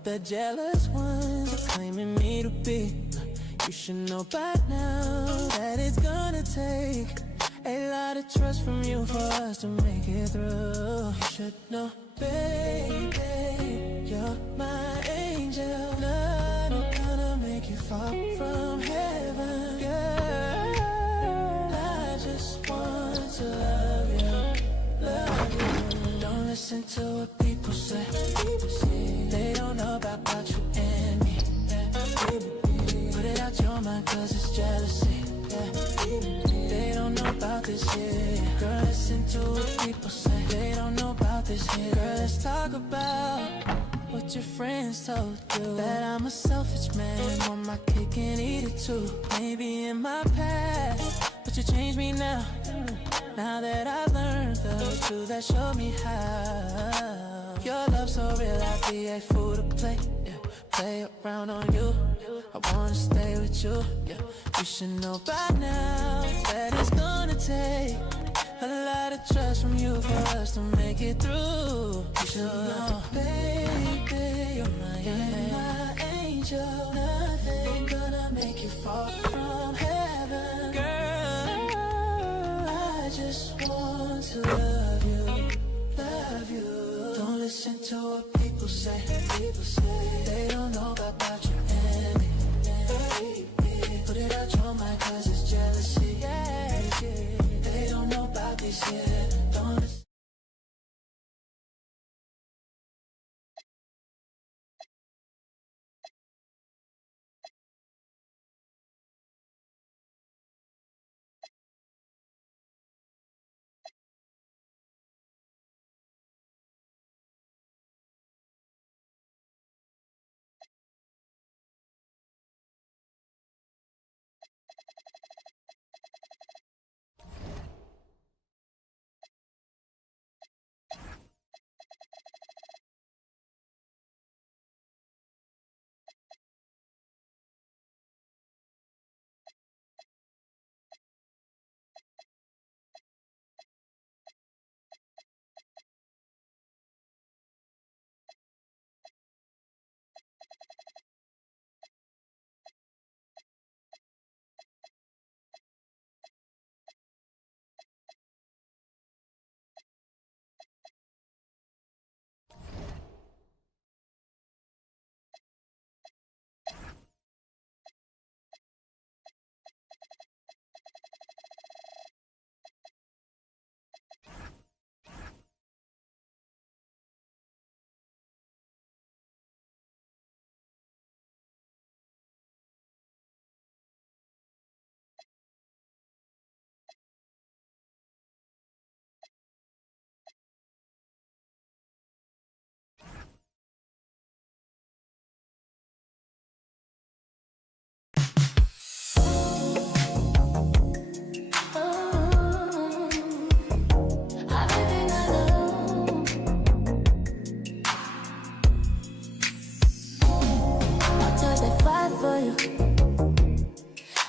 what the jealous ones are claiming me to be. You should know by now that it's gonna take a lot of trust from you for us to make it through. You should know, baby, you're my angel. Nothing gonna make you fall from heaven, girl. I just want to love you, love you. Don't listen to what people say. They don't know about you and me. Put it out your mind, cause it's jealousy. They don't know about this here. Girl, listen to what people say. They don't know about this here. Girl, let's talk about what your friends told you. That I'm a selfish man, want my cake and eat it too. Maybe in my past, but you changed me now. Now that I learned the truth, that showed me how. Your love's so real, I'd be a fool to play. Yeah, play around on you. I wanna stay with you. Yeah, you should know by now that it's gonna take a lot of trust from you for us to make it through. You should know, baby, you're my angel. Nothing gonna make you fall from heaven, girl. I just want to love you, love you. Don't listen to what people say. They don't know about you and me. Put it out your mind, cause it's jealousy. They don't know about this yet. Don't listen.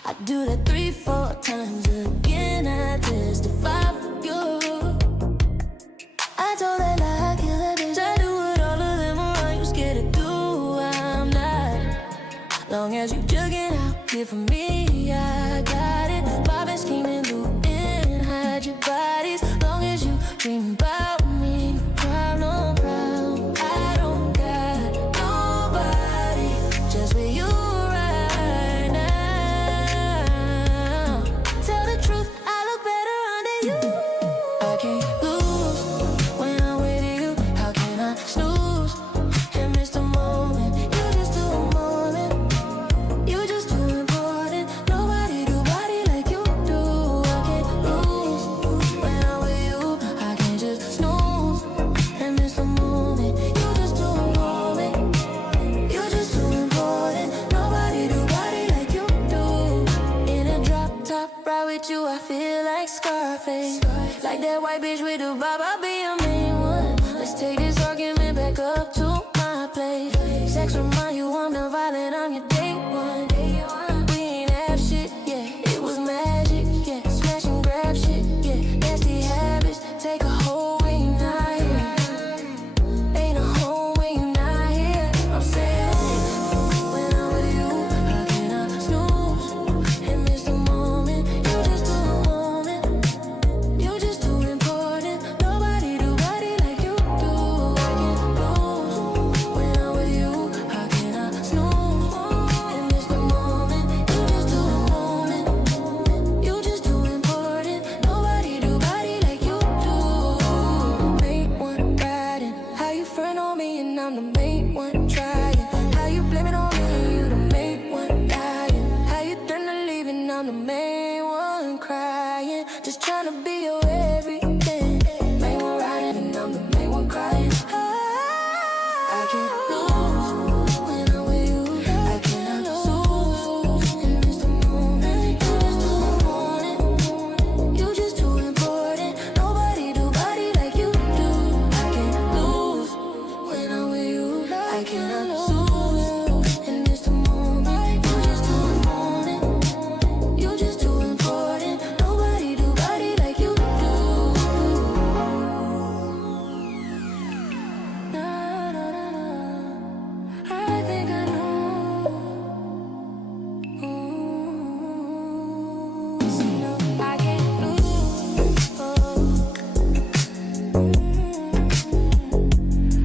I do that 3-4 times again. I testify for you. I told that lie, kill that bitch. I do what all of them are. You scared to do? I'm not. Long as you jugging out here for me, I got it. Bobbing, scheming, looting, hide your bodies. Long as you dream about me, no problem, problem. I don't got nobody just with you. I feel like Scarface. Like that white bitch with the bob, I'll be your main one. Let's take this argument back up to my place. Sex remind you I'm the violent, I'm your day one. We ain't have shit, yeah, it was magic, yeah. Smash and grab shit, yeah. Nasty habits, take a hold when you're not here. Ain't a home when you're not here. I'm saying I'm the main one trying. How you blame it on me, you the main one lying. How you turn to leaving, I'm the main one crying. Just trying to be your everything. Main one riding and I'm the main one crying. I can't lose when I'm with you. I cannot lose and miss the moment. You just too important. You just too important. Nobody do body like you do. I can't lose when I'm with you. I cannot lose and miss the moment. You just too important. You just too important. Nobody do body like you do. Na, na, na, na. I think I know. See, no, I can't lose.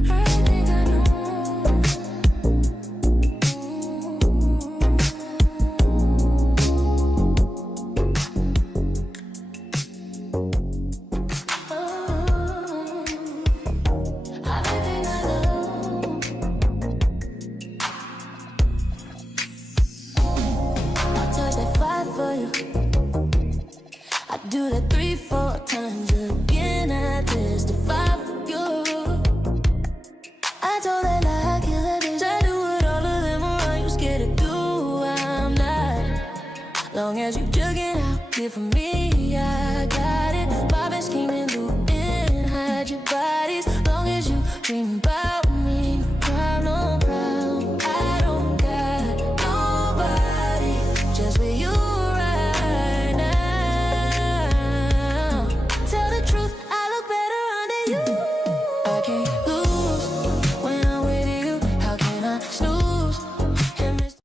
I think I know. I think I know. I touch that 5 for you. I do that 3, 4 times again. I testify for you. I told that lie, kill that bitch. I do what all of them around you scared to do. I'm not. Long as you jugging out here for me, I got it. Bobbing, scheming, looting, hide your bodies. Long as you dream about me, no problem, problem. I don't got nobody, just with you right now. Tell the truth, I look better under you. I can't lose when I'm with you. How can I snooze and miss?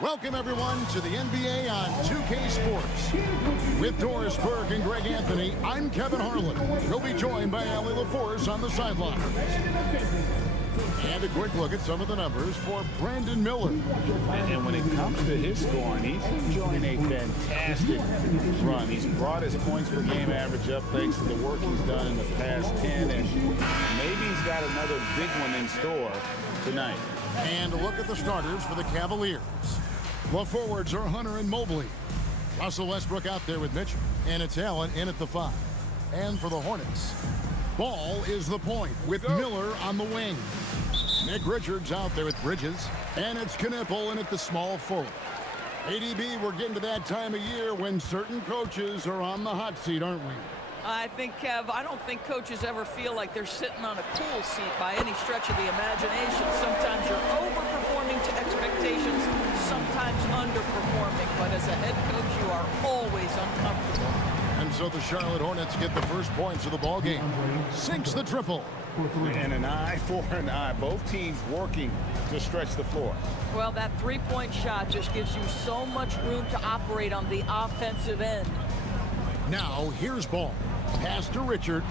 Welcome, everyone, to the NBA on 2K Sports. With Doris Burke and Greg Anthony, I'm Kevin Harlan. We'll be joined by Allie LaForce on the sideline. And a quick look at some of the numbers for Brandon Miller. And when it comes to his scoring, he's enjoying a fantastic run. He's brought his points per game average up thanks to the work he's done in the past 10. And maybe he's got another big one in store tonight. And a look at the starters for the Cavaliers. The forwards are Hunter and Mobley. Russell Westbrook out there with Mitchell. And it's Allen in at the 5. And for the Hornets, Ball is the point with Miller on the wing. Nick Richards out there with Bridges. And it's Knipple in at the small forward. ADB, we're getting to that time of year when certain coaches are on the hot seat, aren't we? I think, Kev, I don't think coaches ever feel like they're sitting on a cool seat by any stretch of the imagination. Sometimes you're overperforming to expectations, sometimes underperforming. But as a head coach, you are always uncomfortable. And so the Charlotte Hornets get the first points of the ball game. Sinks the triple. And an eye for an eye. Both teams working to stretch the floor. Well, that three-point shot just gives you so much room to operate on the offensive end. Now, here's Ball. Pass to Richards.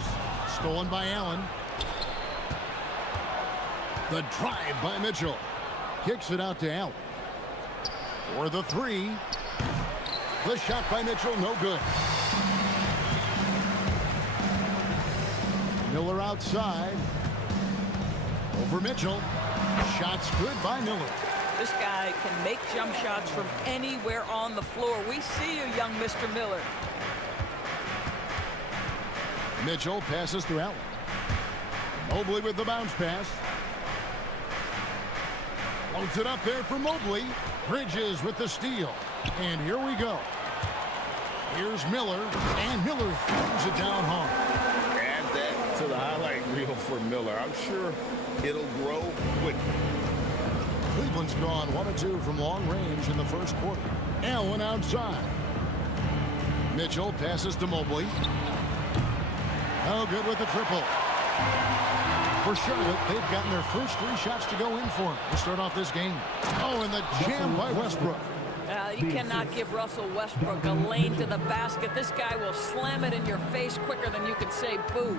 Stolen by Allen. The drive by Mitchell. Kicks it out to Allen. For the 3. The shot by Mitchell, no good. Miller outside. Over Mitchell. Shots good by Miller. This guy can make jump shots from anywhere on the floor. We see you, young Mr. Miller. Mitchell passes to Allen. Mobley with the bounce pass. Floats it up there for Mobley. Bridges with the steal. And here we go. Here's Miller. And Miller throws it down hard. Add that to the highlight reel for Miller. I'm sure it'll grow quickly. Cleveland's gone 1 of 2 from long range in the first quarter. Allen outside. Mitchell passes to Mobley. Oh, good with the triple. For Charlotte, they've gotten their first 3 shots to go in for to start off this game. Oh, and the jam by Westbrook. You cannot give Russell Westbrook a lane to the basket. This guy will slam it in your face quicker than you can say boo.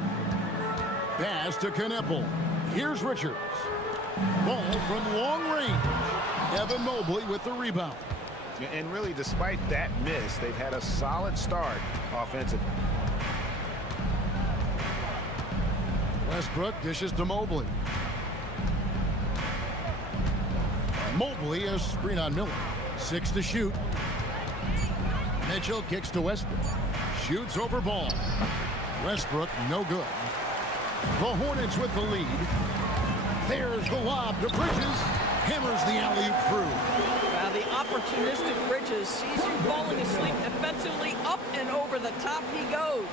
Pass to Knipple. Here's Richards. Ball from long range. Evan Mobley with the rebound. And really, despite that miss, they've had a solid start offensively. Westbrook dishes to Mobley. Mobley a screen on Miller. 6 to shoot. Mitchell kicks to Westbrook. Shoots over Ball. Westbrook no good. The Hornets with the lead. There's the lob to Bridges. Hammers the alley-oop through. The opportunistic Bridges sees you falling asleep defensively. Up and over the top he goes.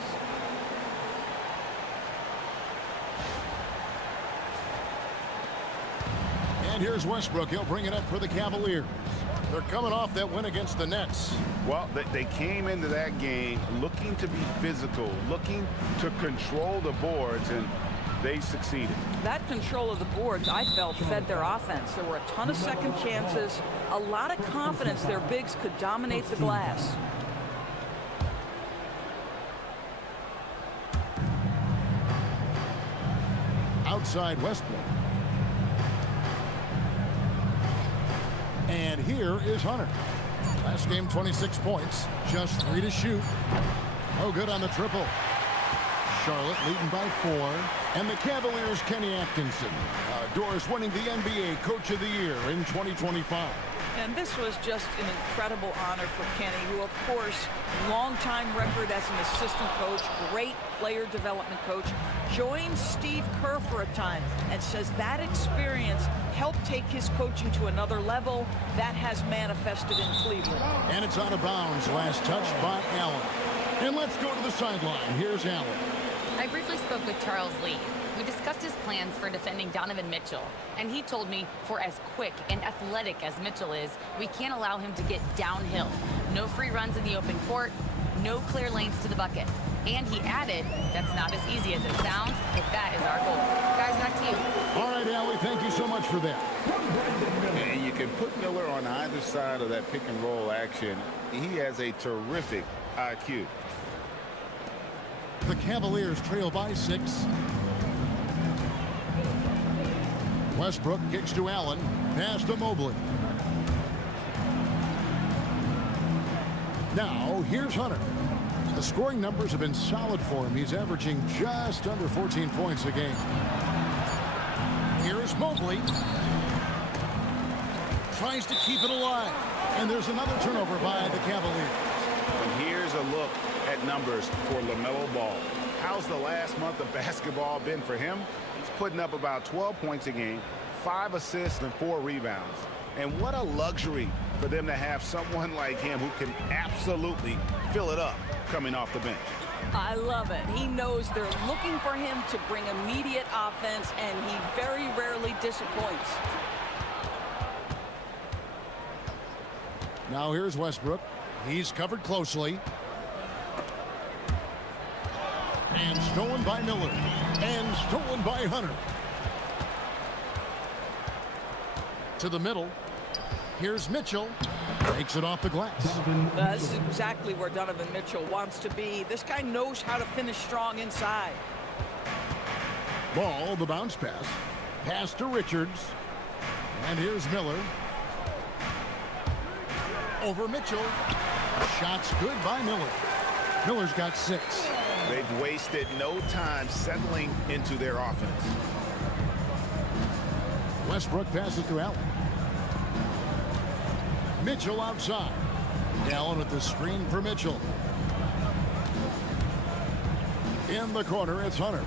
And here's Westbrook. He'll bring it up for the Cavaliers. They're coming off that win against the Nets. Well, they came into that game looking to be physical, looking to control the boards, and they succeeded. That control of the boards, I felt, fed their offense. There were a ton of second chances, a lot of confidence their bigs could dominate the glass. Outside Westbrook. And here is Hunter. Last game, 26 points. Just 3 to shoot. No good on the triple. Charlotte leading by 4. And the Cavaliers, Kenny Atkinson. Doris winning the NBA Coach of the Year in 2025. And this was just an incredible honor for Kenny, who, of course, long-time record as an assistant coach, great player development coach, joined Steve Kerr for a time and says that experience helped take his coaching to another level. That has manifested in Cleveland. And it's out of bounds. Last touch by Allen. And let's go to the sideline. Here's Allen. I briefly spoke with Charles Lee. We discussed his plans for defending Donovan Mitchell, and he told me for as quick and athletic as Mitchell is, we can't allow him to get downhill. No free runs in the open court, no clear lanes to the bucket. And he added, that's not as easy as it sounds, if that is our goal. Guys, back to you. All right, Allie, thank you so much for that. And you can put Miller on either side of that pick and roll action. He has a terrific IQ. The Cavaliers trail by 6. Westbrook kicks to Allen. Pass to Mobley. Now, here's Hunter. The scoring numbers have been solid for him. He's averaging just under 14 points a game. Here's Mobley. Tries to keep it alive. And there's another turnover by the Cavaliers. And here's a look at numbers for LaMelo Ball. How's the last month of basketball been for him? He's putting up about 12 points a game, 5 assists, and 4 rebounds. And what a luxury for them to have someone like him who can absolutely fill it up coming off the bench. I love it. He knows they're looking for him to bring immediate offense, and he very rarely disappoints. Now here's Westbrook. He's covered closely. And stolen by Miller. And stolen by Hunter. To the middle. Here's Mitchell. Takes it off the glass. This is exactly where Donovan Mitchell wants to be. This guy knows how to finish strong inside. Ball, the bounce pass. Pass to Richards. And here's Miller. Over Mitchell. Shots good by Miller. Miller's got 6. They've wasted no time settling into their offense. Westbrook passes to Allen. Mitchell outside. Allen with the screen for Mitchell. In the corner, it's Hunter.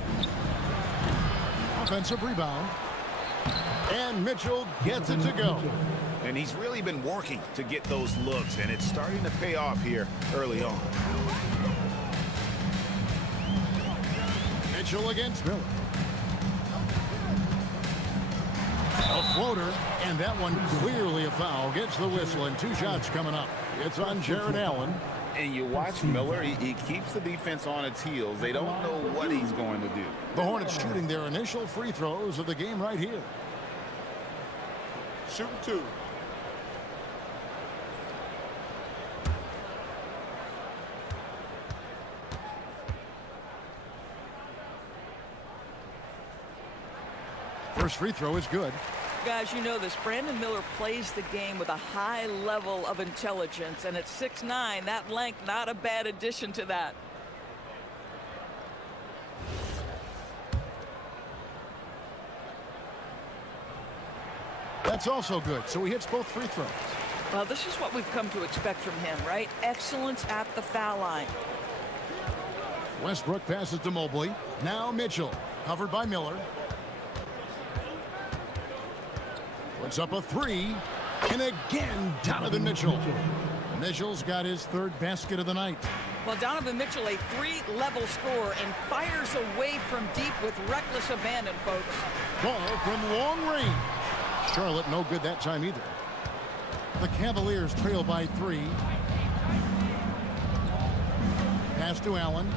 Offensive rebound. And Mitchell gets it to go. And he's really been working to get those looks, and it's starting to pay off here early on. Mitchell against Miller. A floater, and that one clearly a foul. Gets the whistle, and 2 shots coming up. It's on Jared Allen. And you watch Miller, he keeps the defense on its heels. They don't know what he's going to do. The Hornets shooting their initial free throws of the game right here. Shooting 2. First free throw is good. Guys, you know this. Brandon Miller plays the game with a high level of intelligence, and at 6'9", that length, not a bad addition to that. That's also good, so he hits both free throws. Well, this is what we've come to expect from him, right? Excellence at the foul line. Westbrook passes to Mobley. Now Mitchell, covered by Miller. Puts up a 3, and again, Donovan Mitchell. Mitchell's got his 3rd basket of the night. Well, Donovan Mitchell, a 3-level scorer, and fires away from deep with reckless abandon, folks. Ball from long range. Charlotte no good that time either. The Cavaliers trail by 3. Pass to Allen.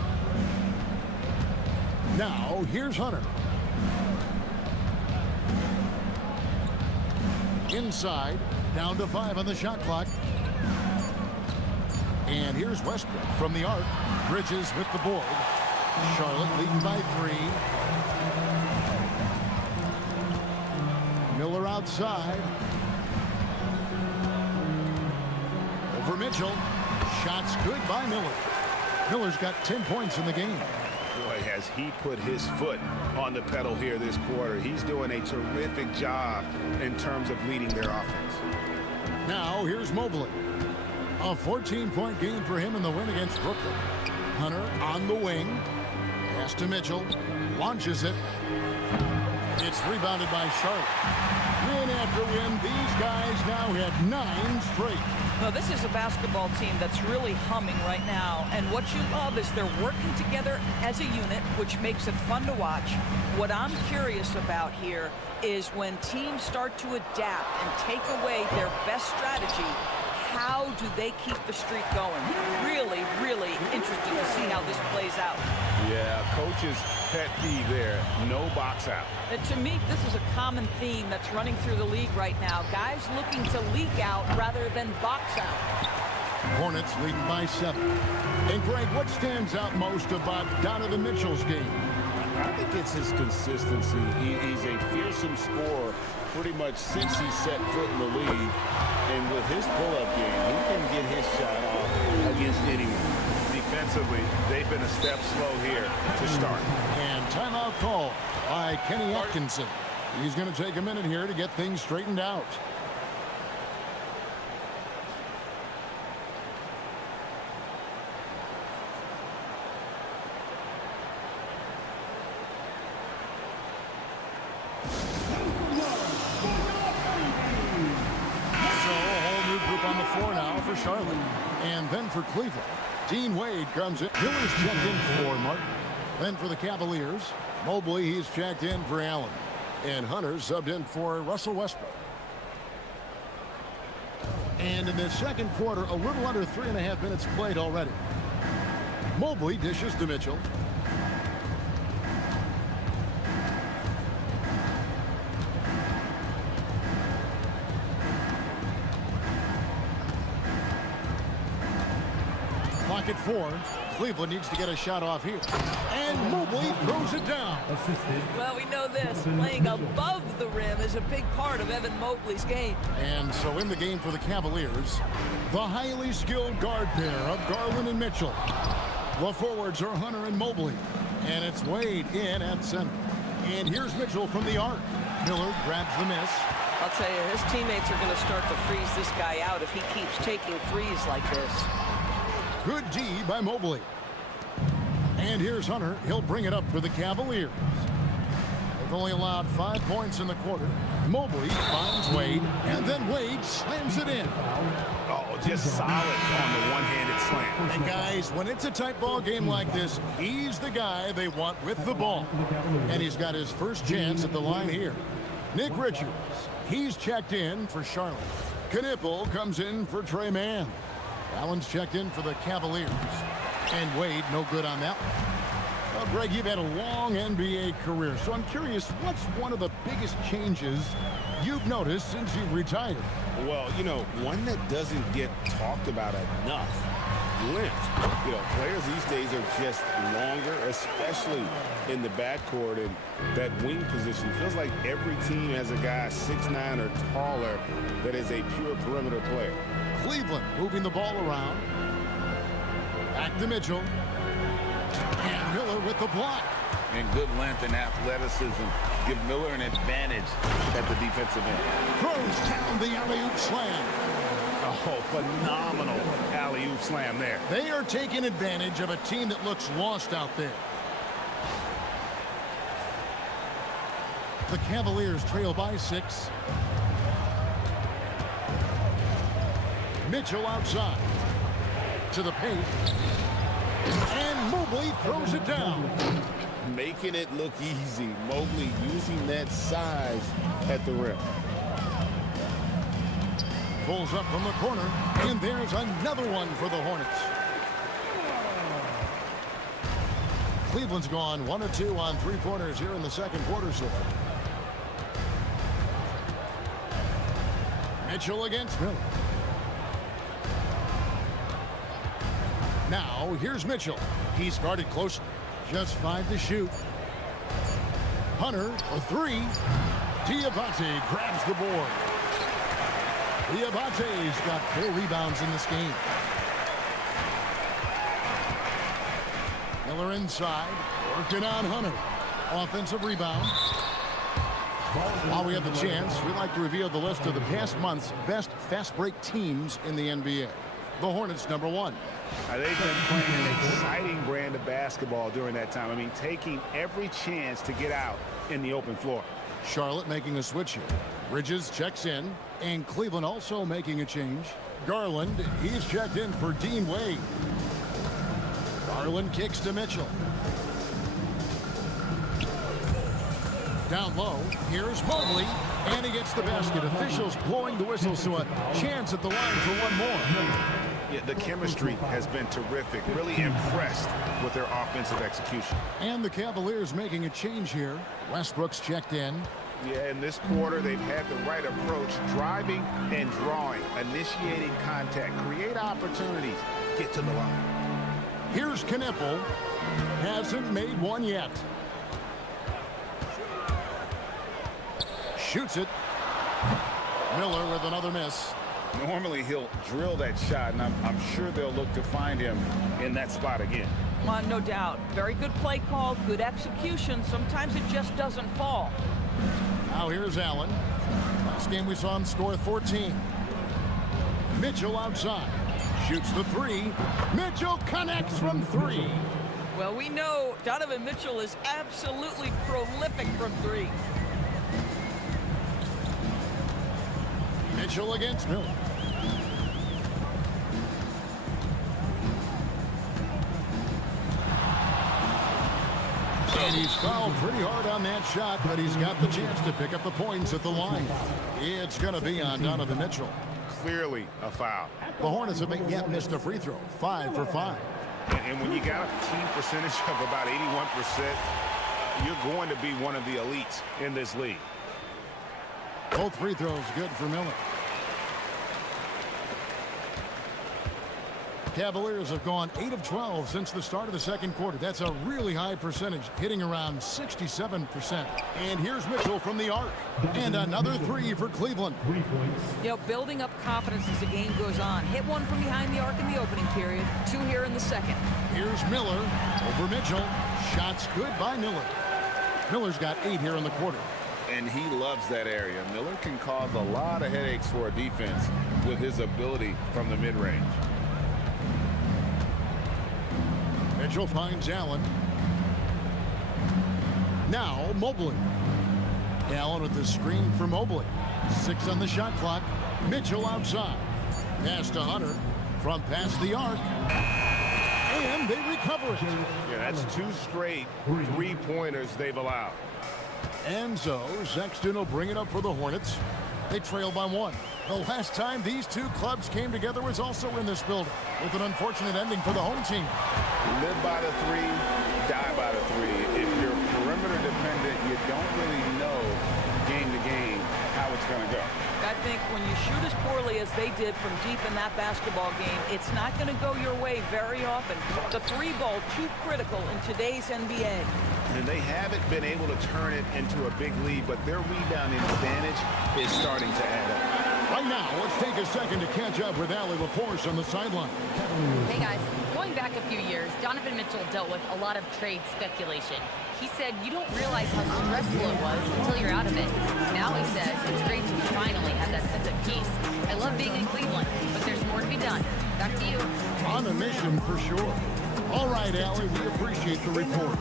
Now, here's Hunter. Inside, down to 5 on the shot clock. And here's Westbrook from the arc. Bridges with the board. Charlotte leading by 3. Miller outside. Over Mitchell. Shots good by Miller. Miller's got 10 points in the game. Boy, has he put his foot on the pedal here this quarter. He's doing a terrific job in terms of leading their offense. Now, here's Mobley. A 14-point game for him in the win against Brooklyn. Hunter on the wing. Pass to Mitchell. Launches it. It's rebounded by Charlotte. Win after win, these guys now have 9 straight. Well, this is a basketball team that's really humming right now, and what you love is they're working together as a unit, which makes it fun to watch. What I'm curious about here is when teams start to adapt and take away their best strategy, how do they keep the streak going? Really, really interested to see how this plays out. Yeah, coach's pet peeve there, no box out. And to me, this is a common theme that's running through the league right now. Guys looking to leak out rather than box out. Hornets leading by 7. And Greg, what stands out most about Donovan Mitchell's game? I think it's his consistency. He's a fearsome scorer pretty much since he set foot in the league. And with his pull-up game, he can get his shot off against anyone. Defensively, they've been a step slow here to start. And timeout call by Kenny Atkinson. He's going to take a minute here to get things straightened out. Charlotte. And then for Cleveland, Dean Wade comes in. Miller's checked in for Martin. Then for the Cavaliers, Mobley, he's checked in for Allen. And Hunter subbed in for Russell Westbrook. And in the second quarter, a little under 3.5 minutes played already. Mobley dishes to Mitchell. Clock at 4. Cleveland needs to get a shot off here. And Mobley throws it down. Well, we know this. Playing above the rim is a big part of Evan Mobley's game. And so in the game for the Cavaliers, the highly skilled guard pair of Garland and Mitchell. The forwards are Hunter and Mobley. And it's Wade in at center. And here's Mitchell from the arc. Miller grabs the miss. I'll tell you, his teammates are going to start to freeze this guy out if he keeps taking threes like this. Good D by Mobley. And here's Hunter. He'll bring it up for the Cavaliers. They've only allowed 5 points in the quarter. Mobley finds Wade, and then Wade slams it in. Oh, just solid on the one-handed slam. And guys, when it's a tight ball game like this, he's the guy they want with the ball. And he's got his first chance at the line here. Nick Richards, he's checked in for Charlotte. Knipple comes in for Trey Mann. Allen's checked in for the Cavaliers. And Wade, no good on that one. Well, Greg, you've had a long NBA career, so I'm curious, what's one of the biggest changes you've noticed since you've retired? Well, you know, one that doesn't get talked about enough. Length. You know, players these days are just longer, especially in the backcourt, and that wing position. Feels like every team has a guy 6'9" or taller that is a pure perimeter player. Cleveland moving the ball around. Back to Mitchell. And Miller with the block. And good length and athleticism give Miller an advantage at the defensive end. Throws down the alley-oop slam. Oh, phenomenal alley-oop slam there. They are taking advantage of a team that looks lost out there. The Cavaliers trail by 6. Mitchell outside to the paint, and Mobley throws it down. Making it look easy. Mobley using that size at the rim. Pulls up from the corner, and there's another one for the Hornets. Cleveland's gone 1 of 2 on three-pointers here in the second quarter so far. Mitchell against Miller. Now, here's Mitchell. He's guarded closely. Just 5 to shoot. Hunter for 3. Diabate grabs the board. Diabate's got 4 rebounds in this game. Miller inside, working on Hunter. Offensive rebound. While we have the chance, we'd like to reveal the list of the past month's best fast break teams in the NBA. The Hornets, number 1. They've been playing an exciting brand of basketball during that time. I mean, taking every chance to get out in the open floor. Charlotte making a switch here. Bridges checks in, and Cleveland also making a change. Garland, he's checked in for Dean Wade. Garland kicks to Mitchell. Down low, here's Mobley. And he gets the basket. Officials blowing the whistle, so a chance at the line for one more. Yeah, the chemistry has been terrific. Really impressed with their offensive execution. And the Cavaliers making a change here. Westbrook's checked in. Yeah, in this quarter, they've had the right approach, driving and drawing, initiating contact, create opportunities, get to the line. Here's Knippel. Hasn't made one yet. Shoots it. Miller with another miss. Normally, he'll drill that shot, and I'm sure they'll look to find him in that spot again. No doubt. Very good play call, good execution. Sometimes it just doesn't fall. Now here's Allen. Last game we saw him score 14. Mitchell outside. Shoots the three. Mitchell connects from three. Well, we know Donovan Mitchell is absolutely prolific from three. Mitchell against Miller. And he's fouled pretty hard on that shot, but he's got the chance to pick up the points at the line. It's going to be on Donovan Mitchell. Clearly a foul. The Hornets haven't yet missed a free throw. 5 for 5. And when you got a team percentage of about 81%, you're going to be one of the elites in this league. Both free throws good for Miller. Cavaliers have gone 8 of 12 since the start of the second quarter. That's a really high percentage, hitting around 67%. And here's Mitchell from the arc. And another three for Cleveland. You know, building up confidence as the game goes on. Hit one from behind the arc in the opening period. 2 here in the second. Here's Miller over Mitchell. Shots good by Miller. Miller's got 8 here in the quarter. And he loves that area. Miller can cause a lot of headaches for a defense with his ability from the mid-range. Mitchell finds Allen. Now Mobley. Allen with the screen for Mobley. 6 on the shot clock. Mitchell outside. Pass to Hunter from past the arc. And they recover it. Yeah, that's 2 straight three-pointers they've allowed. And so Sexton will bring it up for the Hornets. They trail by 1. The last time these two clubs came together was also in this building, with an unfortunate ending for the home team. Live by the 3, die by the 3. If you're perimeter dependent, you don't really know game to game how it's going to go. I think when you shoot as poorly as they did from deep in that basketball game, it's not going to go your way very often. The 3 ball, too critical in today's NBA. And they haven't been able to turn it into a big lead, but their rebounding advantage is starting to add up. Right now, let's take a second to catch up with Allie LaForce on the sideline. Hey guys, going back a few years, Donovan Mitchell dealt with a lot of trade speculation. He said you don't realize how stressful it was until you're out of it. Now he says it's great to finally have that sense of peace. I love being in Cleveland, but there's more to be done. Back to you. On a mission for sure. All right, Allie, we appreciate the report.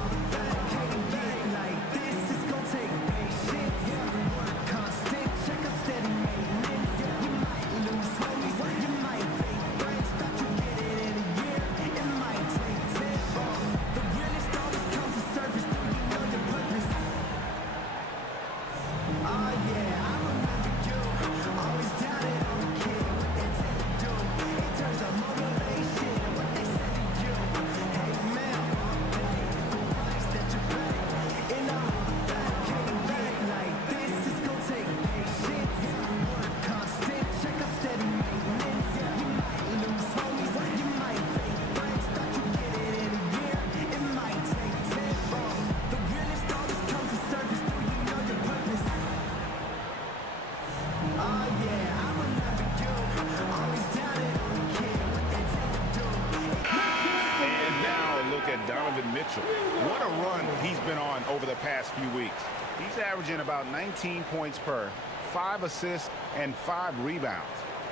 Donovan Mitchell. What a run he's been on over the past few weeks. He's averaging about 19 points per, 5 assists, and 5 rebounds.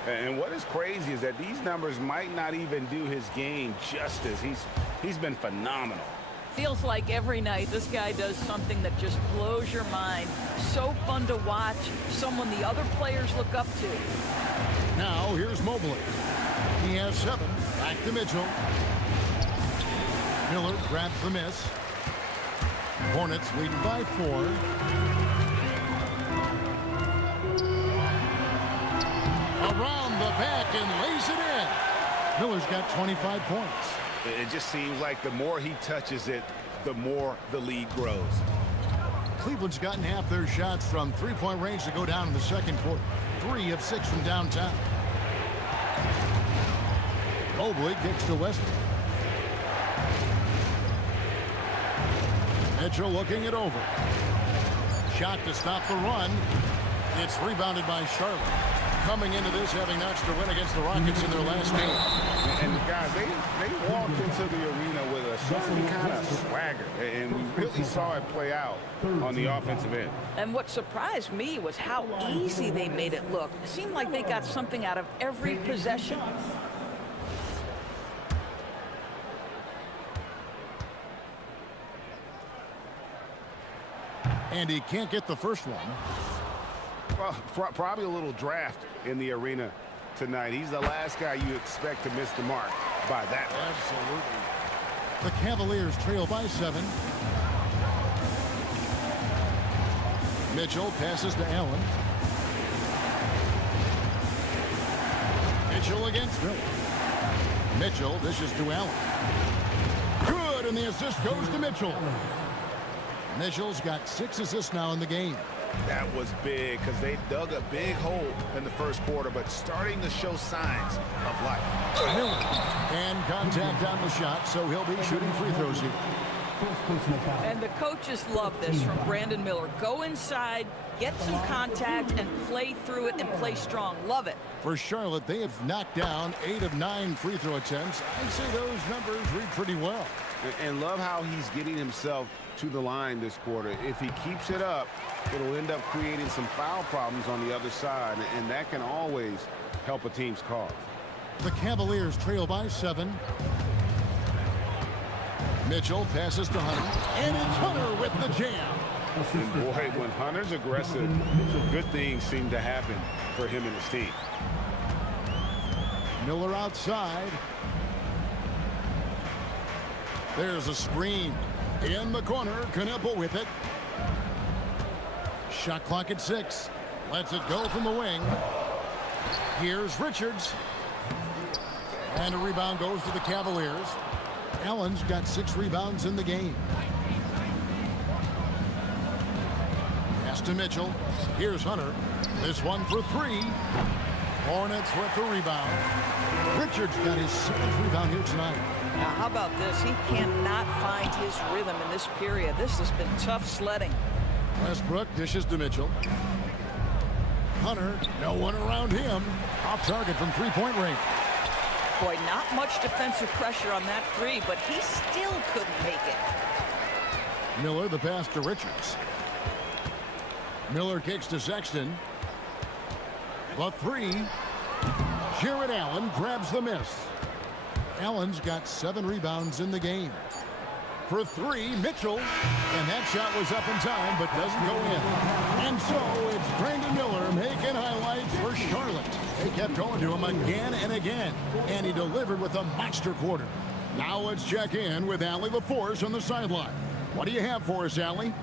And what is crazy is that these numbers might not even do his game justice. He's been phenomenal. Feels like every night this guy does something that just blows your mind. So fun to watch, someone the other players look up to. Now here's Mobley. He has 7. Back to Mitchell. Miller grabs the miss. Hornets lead by 4. Around the back and lays it in. Miller's got 25 points. It just seems like the more he touches it, the more the lead grows. Cleveland's gotten half their shots from three-point range to go down in the second quarter. 3 of 6 from downtown. Mobley kicks to Westbrook. Mitchell looking it over. Shot to stop the run. It's rebounded by Charlotte. Coming into this, having notched a win against the Rockets in their last game. And guys, they walked into the arena with a certain kind of swagger, and we really saw it play out on the offensive end. And what surprised me was how easy they made it look. It seemed like they got something out of every possession. And he can't get the first one. Well, probably a little draft in the arena tonight. He's the last guy you expect to miss the mark by that much. Absolutely. The Cavaliers trail by 7. Mitchell passes to Allen. Mitchell against Miller. Mitchell dishes to Allen. Good, and the assist goes to Mitchell. Mitchell's got 6 assists now in the game. That was big because they dug a big hole in the first quarter, but starting to show signs of life. Miller. And contact on the shot, so he'll be shooting free throws here. And the coaches love this from Brandon Miller. Go inside, get some contact, and play through it and play strong. Love it. For Charlotte, they have knocked down 8 of 9 free throw attempts. I'd say those numbers read pretty well. And love how he's getting himself to the line this quarter. If he keeps it up, it'll end up creating some foul problems on the other side, and that can always help a team's cause. The Cavaliers trail by 7. Mitchell passes to Hunter, and it's Hunter with the jam. And boy, when Hunter's aggressive, good things seem to happen for him and his team. Miller outside. There's a screen. In the corner, Knuppel with it. Shot clock at 6. Lets it go from the wing. Here's Richards. And a rebound goes to the Cavaliers. Allen's got 6 rebounds in the game. Pass to Mitchell. Here's Hunter. This one for 3. Hornets with the rebound. Richards got his 7th rebound here tonight. Now, how about this? He cannot find his rhythm in this period. This has been tough sledding. Westbrook dishes to Mitchell. Hunter, no one around him. Off target from three-point range. Boy, not much defensive pressure on that 3, but he still couldn't make it. Miller, the pass to Richards. Miller kicks to Sexton. The 3. Jared Allen grabs the miss. Allen's got 7 rebounds in the game. For 3, Mitchell. And that shot was up in time, but doesn't go in. And so it's Brandon Miller making highlights for Charlotte. They kept going to him again and again. And he delivered with a monster quarter. Now let's check in with Allie LaForce on the sideline. What do you have for us, Allie?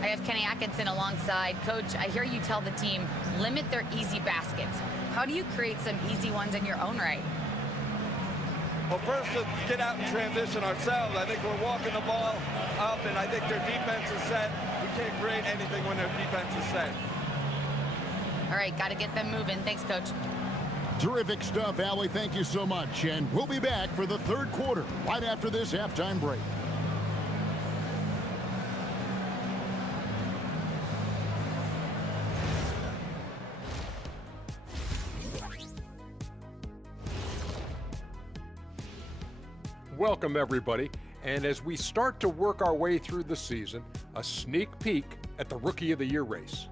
I have Kenny Atkinson alongside. Coach, I hear you tell the team, limit their easy baskets. How do you create some easy ones in your own right? Well, first, let's get out and transition ourselves. I think we're walking the ball up, and I think their defense is set. We can't create anything when their defense is set. All right, got to get them moving. Thanks, Coach. Terrific stuff, Allie. Thank you so much. And we'll be back for the third quarter right after this halftime break. Welcome, everybody. And as we start to work our way through the season, a sneak peek at the Rookie of the Year race.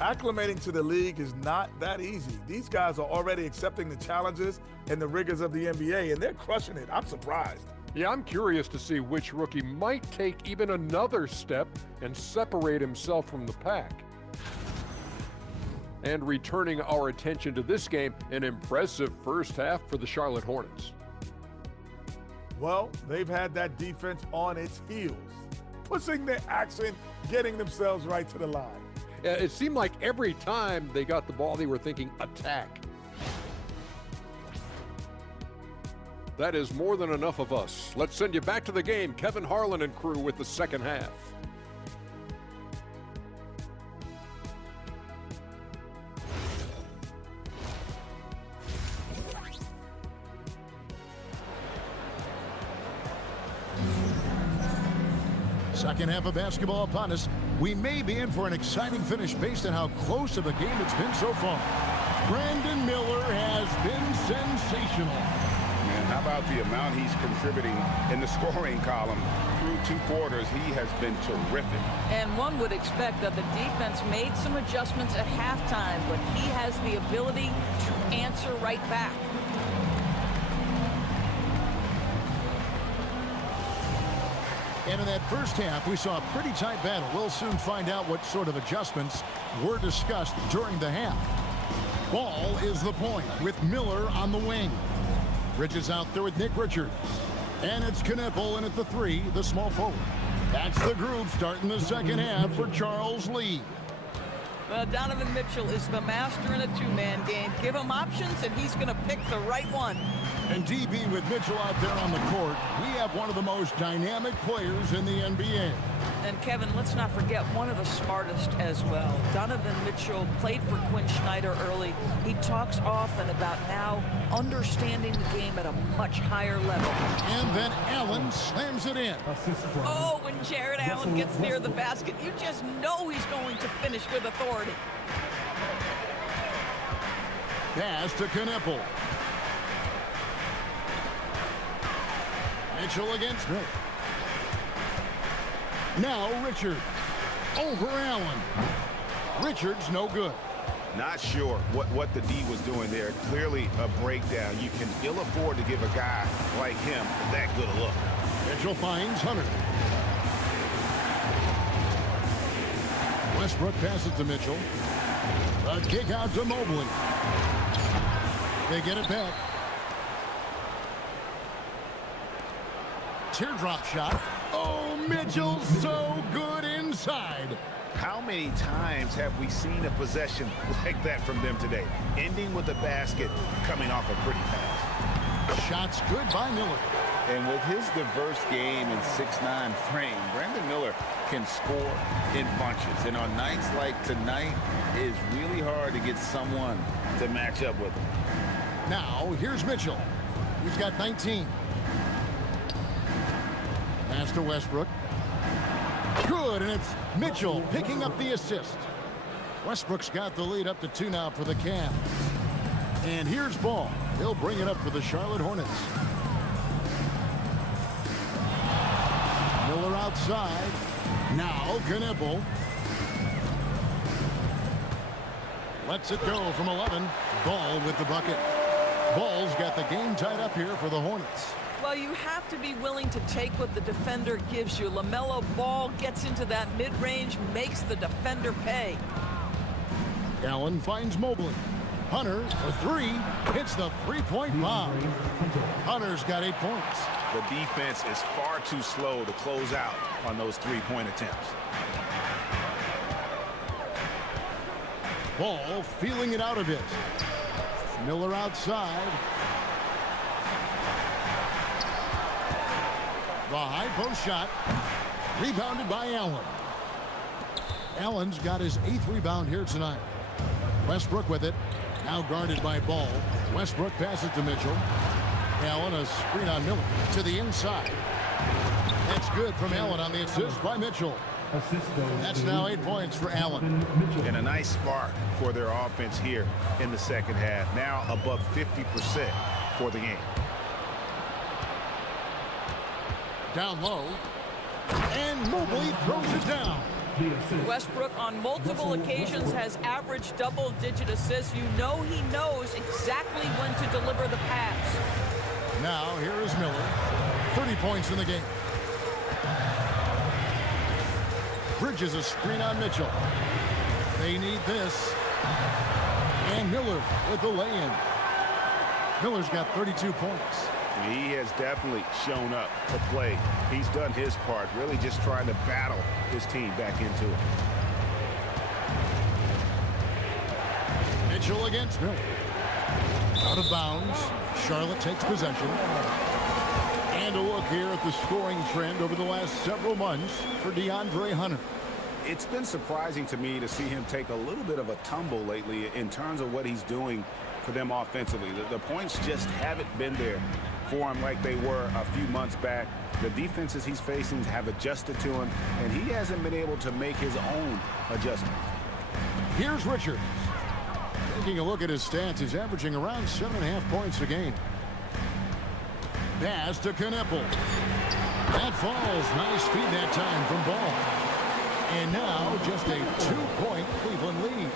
Acclimating to the league is not that easy. These guys are already accepting the challenges and the rigors of the NBA, and they're crushing it. I'm surprised. Yeah, I'm curious to see which rookie might take even another step and separate himself from the pack. And returning our attention to this game, an impressive first half for the Charlotte Hornets. Well, they've had that defense on its heels, pushing their action, getting themselves right to the line. It seemed like every time they got the ball, they were thinking attack. That is more than enough of us. Let's send you back to the game. Kevin Harlan and crew with the second half. Second half of basketball upon us. We may be in for an exciting finish based on how close of a game it's been so far. Brandon Miller has been sensational. Man, how about the amount he's contributing in the scoring column? Through 2 quarters, he has been terrific. And one would expect that the defense made some adjustments at halftime, but he has the ability to answer right back. And in that first half, we saw a pretty tight battle. We'll soon find out what sort of adjustments were discussed during the half. Ball is the point with Miller on the wing. Bridges out there with Nick Richards. And it's Knipple in at the 3, the small forward. That's the group starting the second half for Charles Lee. Well, Donovan Mitchell is the master in a two-man game. Give him options, and he's going to pick the right one. And DB with Mitchell out there on the court, we have one of the most dynamic players in the NBA. And Kevin, let's not forget one of the smartest as well. Donovan Mitchell played for Quinn Snyder early. He talks often about now understanding the game at a much higher level. And then Allen slams it in. Oh, when Jared Allen gets near the basket, you just know he's going to finish with authority. Pass to Knipple. Mitchell against Miller. Now Richards over Allen. Richards no good. Not sure what the D was doing there. Clearly a breakdown. You can ill afford to give a guy like him that good a look. Mitchell finds Hunter. Westbrook passes to Mitchell. A kick out to Mobley. They get it back. Teardrop shot. Oh, Mitchell so good inside. How many times have we seen a possession like that from them today? Ending with a basket, coming off a pretty pass. Shots good by Miller. And with his diverse game and 6'9" frame, Brandon Miller can score in bunches. And on nights like tonight, it's really hard to get someone to match up with him. Now, here's Mitchell. He's got 19. Pass to Westbrook. Good, and it's Mitchell picking up the assist. Westbrook's got the lead up to 2 now for the Cavs. And here's Ball. He'll bring it up for the Charlotte Hornets. Miller outside. Now Knipple. Lets it go from 11. Ball with the bucket. Ball's got the game tied up here for the Hornets. Well, you have to be willing to take what the defender gives you. LaMelo Ball gets into that mid-range, makes the defender pay. Allen finds Mobley. Hunter for 3. Hits the three-point bomb. Hunter's got 8 points. The defense is far too slow to close out on those three-point attempts. Ball feeling it out a bit. Miller outside. The high post shot. Rebounded by Allen. Allen's got his 8th rebound here tonight. Westbrook with it. Now guarded by Ball. Westbrook passes to Mitchell. Allen a screen on Miller to the inside. That's good from Allen on the assist by Mitchell. That's now 8 points for Allen. And a nice spark for their offense here in the second half. Now above 50% for the game. Down low. And Mobley throws it down. Westbrook on multiple occasions has averaged double-digit assists. You know he knows exactly when to deliver the pass. Now here is Miller. 30 points in the game. Bridges a screen on Mitchell. They need this. And Miller with the lay-in. Miller's got 32 points. He has definitely shown up to play. He's done his part, really just trying to battle his team back into it. Mitchell against Miller. Out of bounds. Charlotte takes possession. And a look here at the scoring trend over the last several months for DeAndre Hunter. It's been surprising to me to see him take a little bit of a tumble lately in terms of what he's doing for them offensively. The points just haven't been there for him like they were a few months back. The defenses he's facing have adjusted to him, and he hasn't been able to make his own adjustments. Here's Richards. Taking a look at his stats, he's averaging around 7.5 points a game. Pass to Kneppel. That falls. Nice feed that time from Ball. And now just a 2-point Cleveland lead.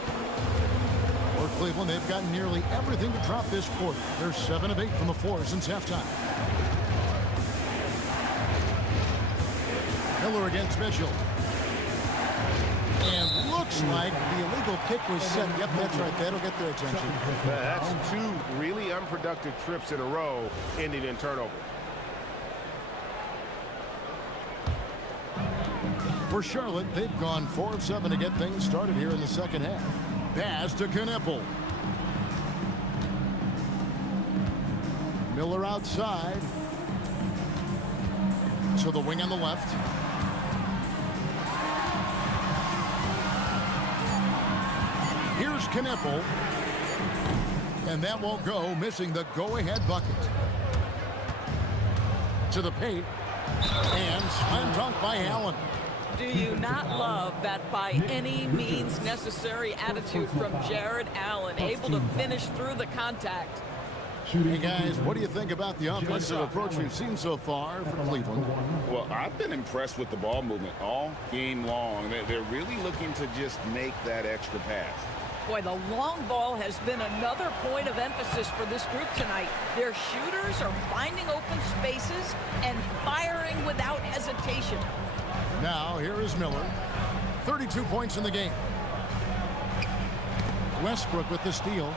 For Cleveland, they've gotten nearly everything to drop this quarter. They're 7 of 8 from the floor since halftime. Miller against Mitchell. And looks like the illegal kick was set. Yep, that's right. That'll get their attention. That's 2 really unproductive trips in a row ending in turnover. For Charlotte, they've gone 4 of 7 to get things started here in the second half. Pass to Kneppel. Miller outside. To the wing on the left. Here's Kneppel. And that won't go, missing the go-ahead bucket. To the paint. And slam dunk by Allen. Do you not love that by any means necessary attitude from Jared Allen, able to finish through the contact? Hey guys, what do you think about the offensive approach we've seen so far for Cleveland? Well, I've been impressed with the ball movement all game long. They're really looking to just make that extra pass. Boy, the long ball has been another point of emphasis for this group tonight. Their shooters are finding open spaces and firing without hesitation. Now, here is Miller. 32 points in the game. Westbrook with the steal.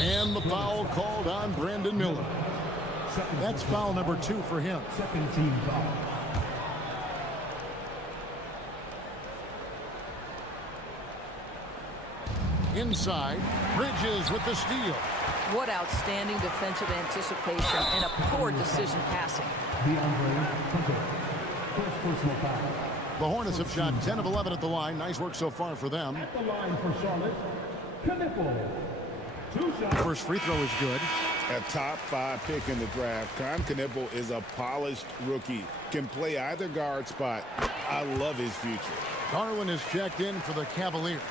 And the foul called on Brandon Miller. That's foul number 2 for him. Second team foul. Inside, Bridges with the steal. What outstanding defensive anticipation and a poor decision passing. DeAndre Hunter. First personal foul. The Hornets have shot 10 of 11 at the line. Nice work so far for them. At the line for Charlotte, Kneppel. 2 shots. First free throw is good. A top 5 pick in the draft. Kneppel is a polished rookie. Can play either guard spot. I love his future. Garland is checked in for the Cavaliers.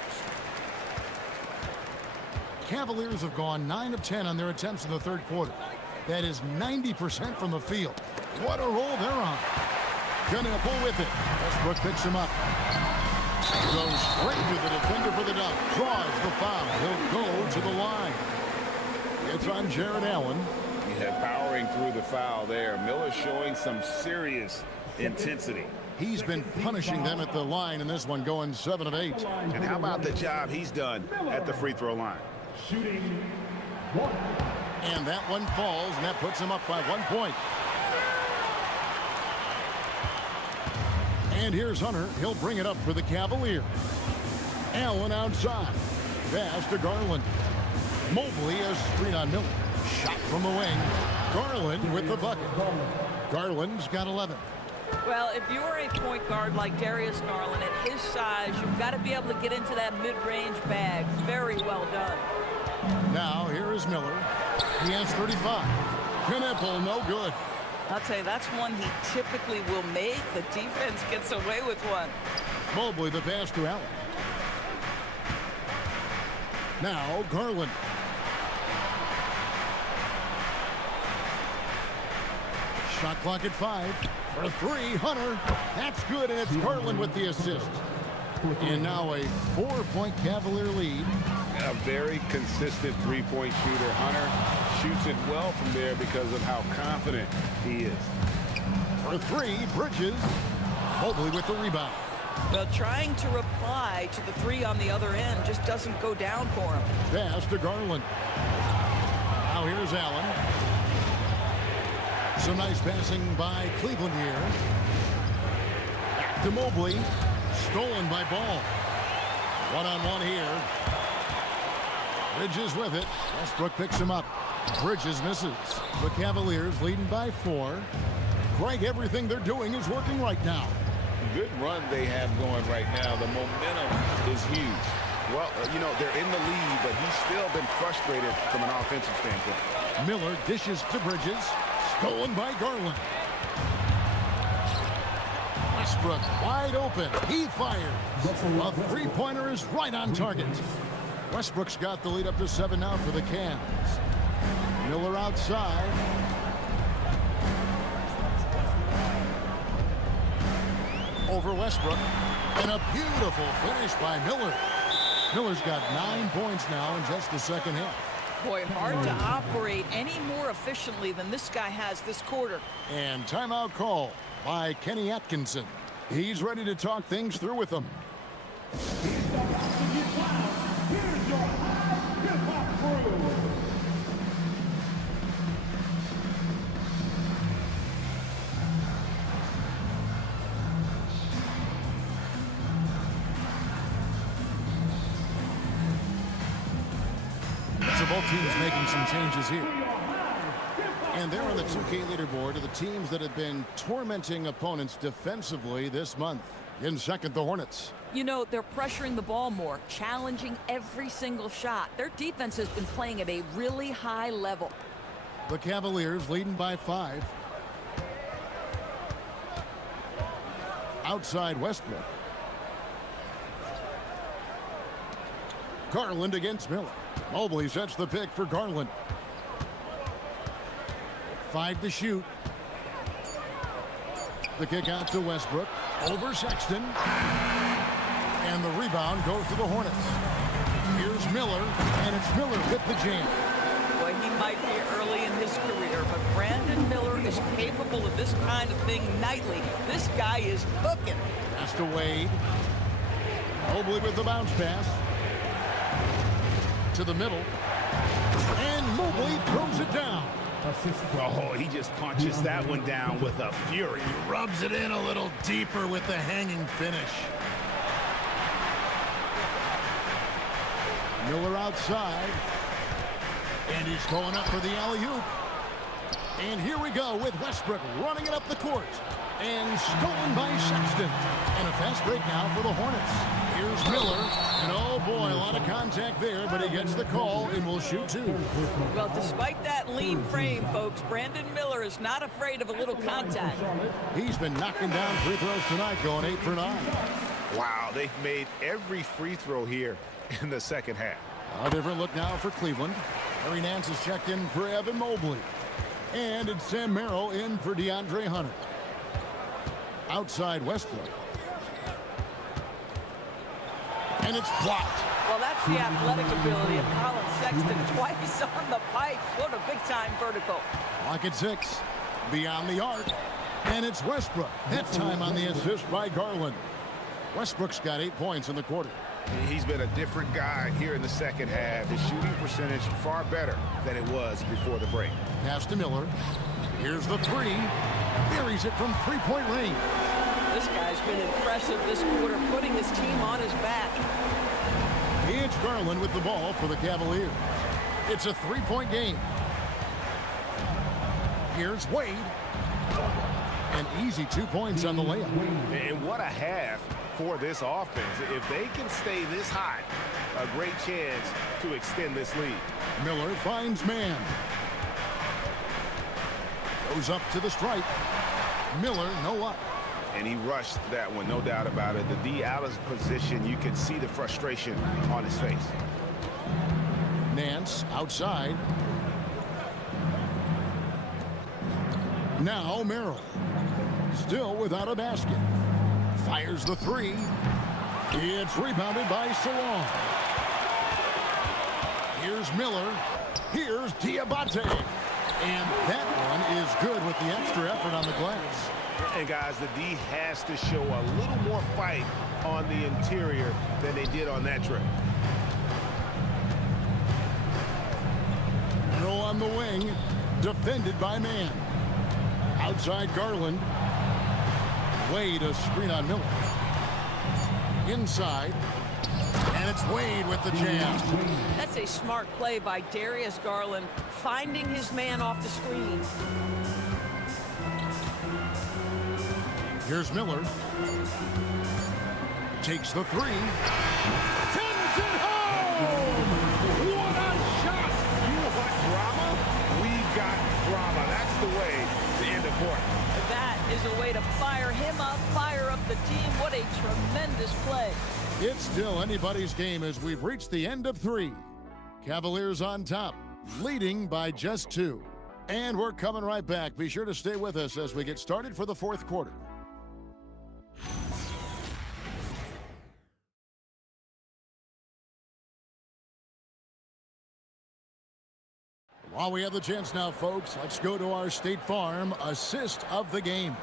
Cavaliers have gone 9 of 10 on their attempts in the third quarter. That is 90% from the field. What a roll they're on. Kneppel with it. Westbrook picks him up. Goes straight to the defender for the dunk. Draws the foul. He'll go to the line. It's on Jared Allen. Yeah, powering through the foul there. Miller showing some serious intensity. He's been punishing them at the line in this one, going 7 of 8. And how about the job he's done at the free throw line? Shooting 1. And that one falls, and that puts him up by 1 point. And here's Hunter. He'll bring it up for the Cavaliers. Allen outside. Pass to Garland. Mobley a screen on Miller. Shot from the wing. Garland with the bucket. Garland's got 11. Well, if you're a point guard like Darius Garland, at his size, you've got to be able to get into that mid-range bag. Very well done. Now, here is Miller. He has 35. Kneppel, no good. I'll tell you, that's one he typically will make. The defense gets away with one. Mobley, the pass to Allen. Now, Garland. Shot clock at 5. For 3, Hunter. That's good, and it's Garland with the assist. And now a 4-point Cavalier lead. A very consistent three-point shooter. Hunter shoots it well from there because of how confident he is. For 3, Bridges. Mobley with the rebound. Well, trying to reply to the 3 on the other end just doesn't go down for him. Pass to Garland. Now here's Allen. Some nice passing by Cleveland here. Back to Mobley. Stolen by Ball. One-on-one here. Bridges with it. Westbrook picks him up. Bridges misses. The Cavaliers leading by 4. Greg, everything they're doing is working right now. Good run they have going right now. The momentum is huge. Well, they're in the lead, but he's still been frustrated from an offensive standpoint. Miller dishes to Bridges. Stolen by Garland. Westbrook wide open. He fires. A three-pointer is right on target. Westbrook's got the lead up to 7 now for the Cavs. Miller outside. Over Westbrook. And a beautiful finish by Miller. Miller's got 9 points now in just the second half. Boy, hard to operate any more efficiently than this guy has this quarter. And timeout call by Kenny Atkinson. He's ready to talk things through with them. He's about to get loud. Here's your hip-hop crew. So both teams making some changes here. And they're on the 2K leaderboard of the teams that have been tormenting opponents defensively this month. In second, the Hornets. You know, they're pressuring the ball more, challenging every single shot. Their defense has been playing at a really high level. The Cavaliers leading by 5. Outside Westbrook. Garland against Miller. Mobley sets the pick for Garland. 5 to shoot. The kick out to Westbrook. Over Sexton. And the rebound goes to the Hornets. Here's Miller, and it's Miller with the jam. Boy, he might be early in his career, but Brandon Miller is capable of this kind of thing nightly. This guy is cooking. Pass to Wade. Mobley with the bounce pass. To the middle. And Mobley throws it down. Oh, he just punches that one down with a fury. He rubs it in a little deeper with the hanging finish. Miller outside. And he's going up for the alley-oop. And here we go with Westbrook running it up the court. And stolen by Sexton. And a fast break now for the Hornets. Here's Miller. And oh boy, a lot of contact there, but he gets the call and will shoot 2. Well, despite that lean frame, folks, Brandon Miller is not afraid of a little contact. He's been knocking down free throws tonight, going 8 for 9. Wow, they've made every free throw here in the second half. A different look now for Cleveland. Harry Nance is checked in for Evan Mobley. And it's Sam Merrill in for DeAndre Hunter. Outside Westbrook. And it's blocked. Well, that's the athletic ability of Colin Sexton. Twice on the pipe. What a big-time vertical. Clock at 6. Beyond the arc. And it's Westbrook. That time on the assist by Garland. Westbrook's got 8 points in the quarter. He's been a different guy here in the second half. His shooting percentage far better than it was before the break. Pass to Miller. Here's the 3. Buries it from three-point range. This guy's been impressive this quarter, putting his team on his back. It's Garland with the ball for the Cavaliers. It's a 3-point game. Here's Wade. An easy 2 points on the layup. And what a half for this offense. If they can stay this hot, a great chance to extend this lead. Miller finds man. Goes up to the stripe. Miller, no luck. And he rushed that one, no doubt about it. The D out of position, you could see the frustration on his face. Nance outside. Now Merrill. Still without a basket. Fires the 3. It's rebounded by Salon. Here's Miller. Here's Diabate. And that one is good with the extra effort on the glass. And guys, the D has to show a little more fight on the interior than they did on that trip. Merrill on the wing. Defended by man. Outside Garland. Wade a screen on Miller. Inside. And it's Wade with the jam. That's a smart play by Darius Garland, finding his man off the screen. Here's Miller. Takes the three. Sends it home! What a shot! You want drama? We've got drama. That's the way to end a quarter. That is a way to fire him up, fire up the team. What a tremendous play. It's still anybody's game as we've reached the end of 3. Cavaliers on top, leading by just 2. And we're coming right back. Be sure to stay with us as we get started for the 4th quarter. While we have the chance now, folks, let's go to our State Farm assist of the game.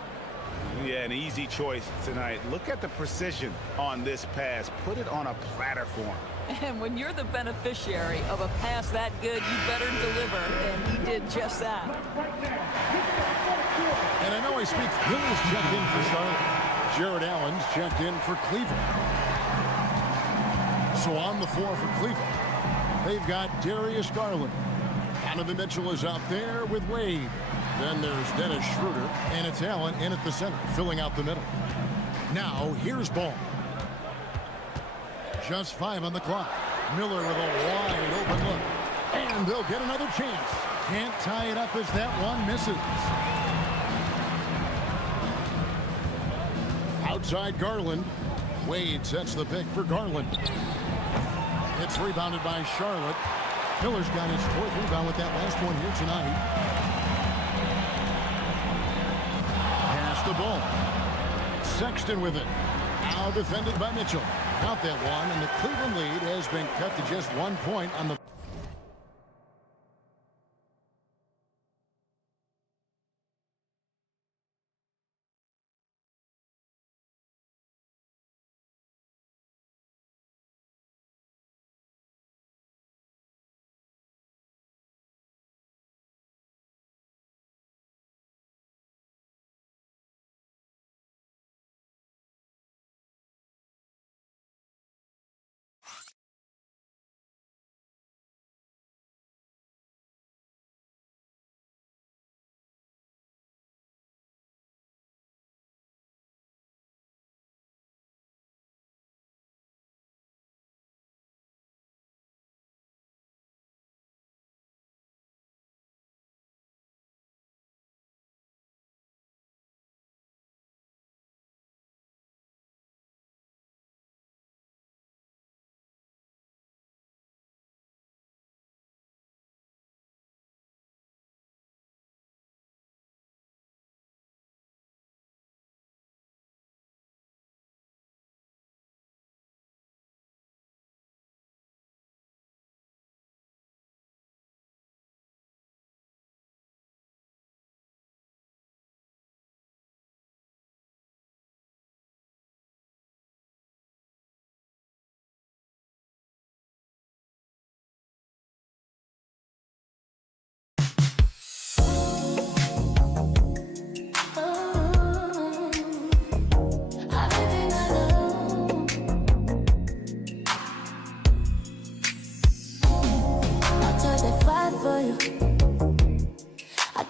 Yeah, an easy choice tonight. Look at the precision on this pass. Put it on a platter form. And when you're the beneficiary of a pass that good, you better deliver, and he did just that. And I know I speak. Miller's checked in for Charlotte. Jared Allen's checked in for Cleveland. So on the floor for Cleveland, they've got Darius Garland. Donovan Mitchell is out there with Wade. Then there's Dennis Schroeder, and it's Allen in at the center, filling out the middle. Now, here's Ball. Just 5 on the clock. Miller with a wide open look. And they'll get another chance. Can't tie it up as that one misses. Outside Garland. Wade sets the pick for Garland. It's rebounded by Charlotte. Miller's got his 4th rebound with that last one here tonight. Pass the ball. Sexton with it. Now defended by Mitchell. Count that one, and the Cleveland lead has been cut to just 1 point on the...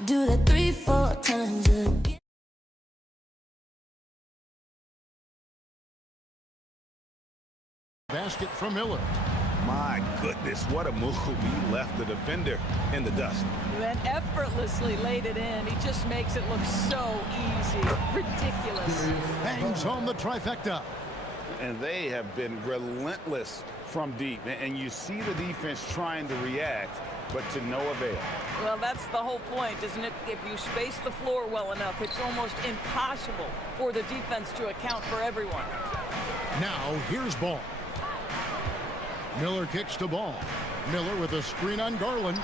Do that 3-4 times again. Basket from Miller. My goodness, what a move. He left the defender in the dust. Then effortlessly laid it in. He just makes it look so easy. Ridiculous. Bangs home the trifecta. And they have been relentless from deep. And you see the defense trying to react, but to no avail. Well, that's the whole point, isn't it? If you space the floor well enough, it's almost impossible for the defense to account for everyone. Now, here's Ball. Miller kicks to Ball. Miller with a screen on Garland.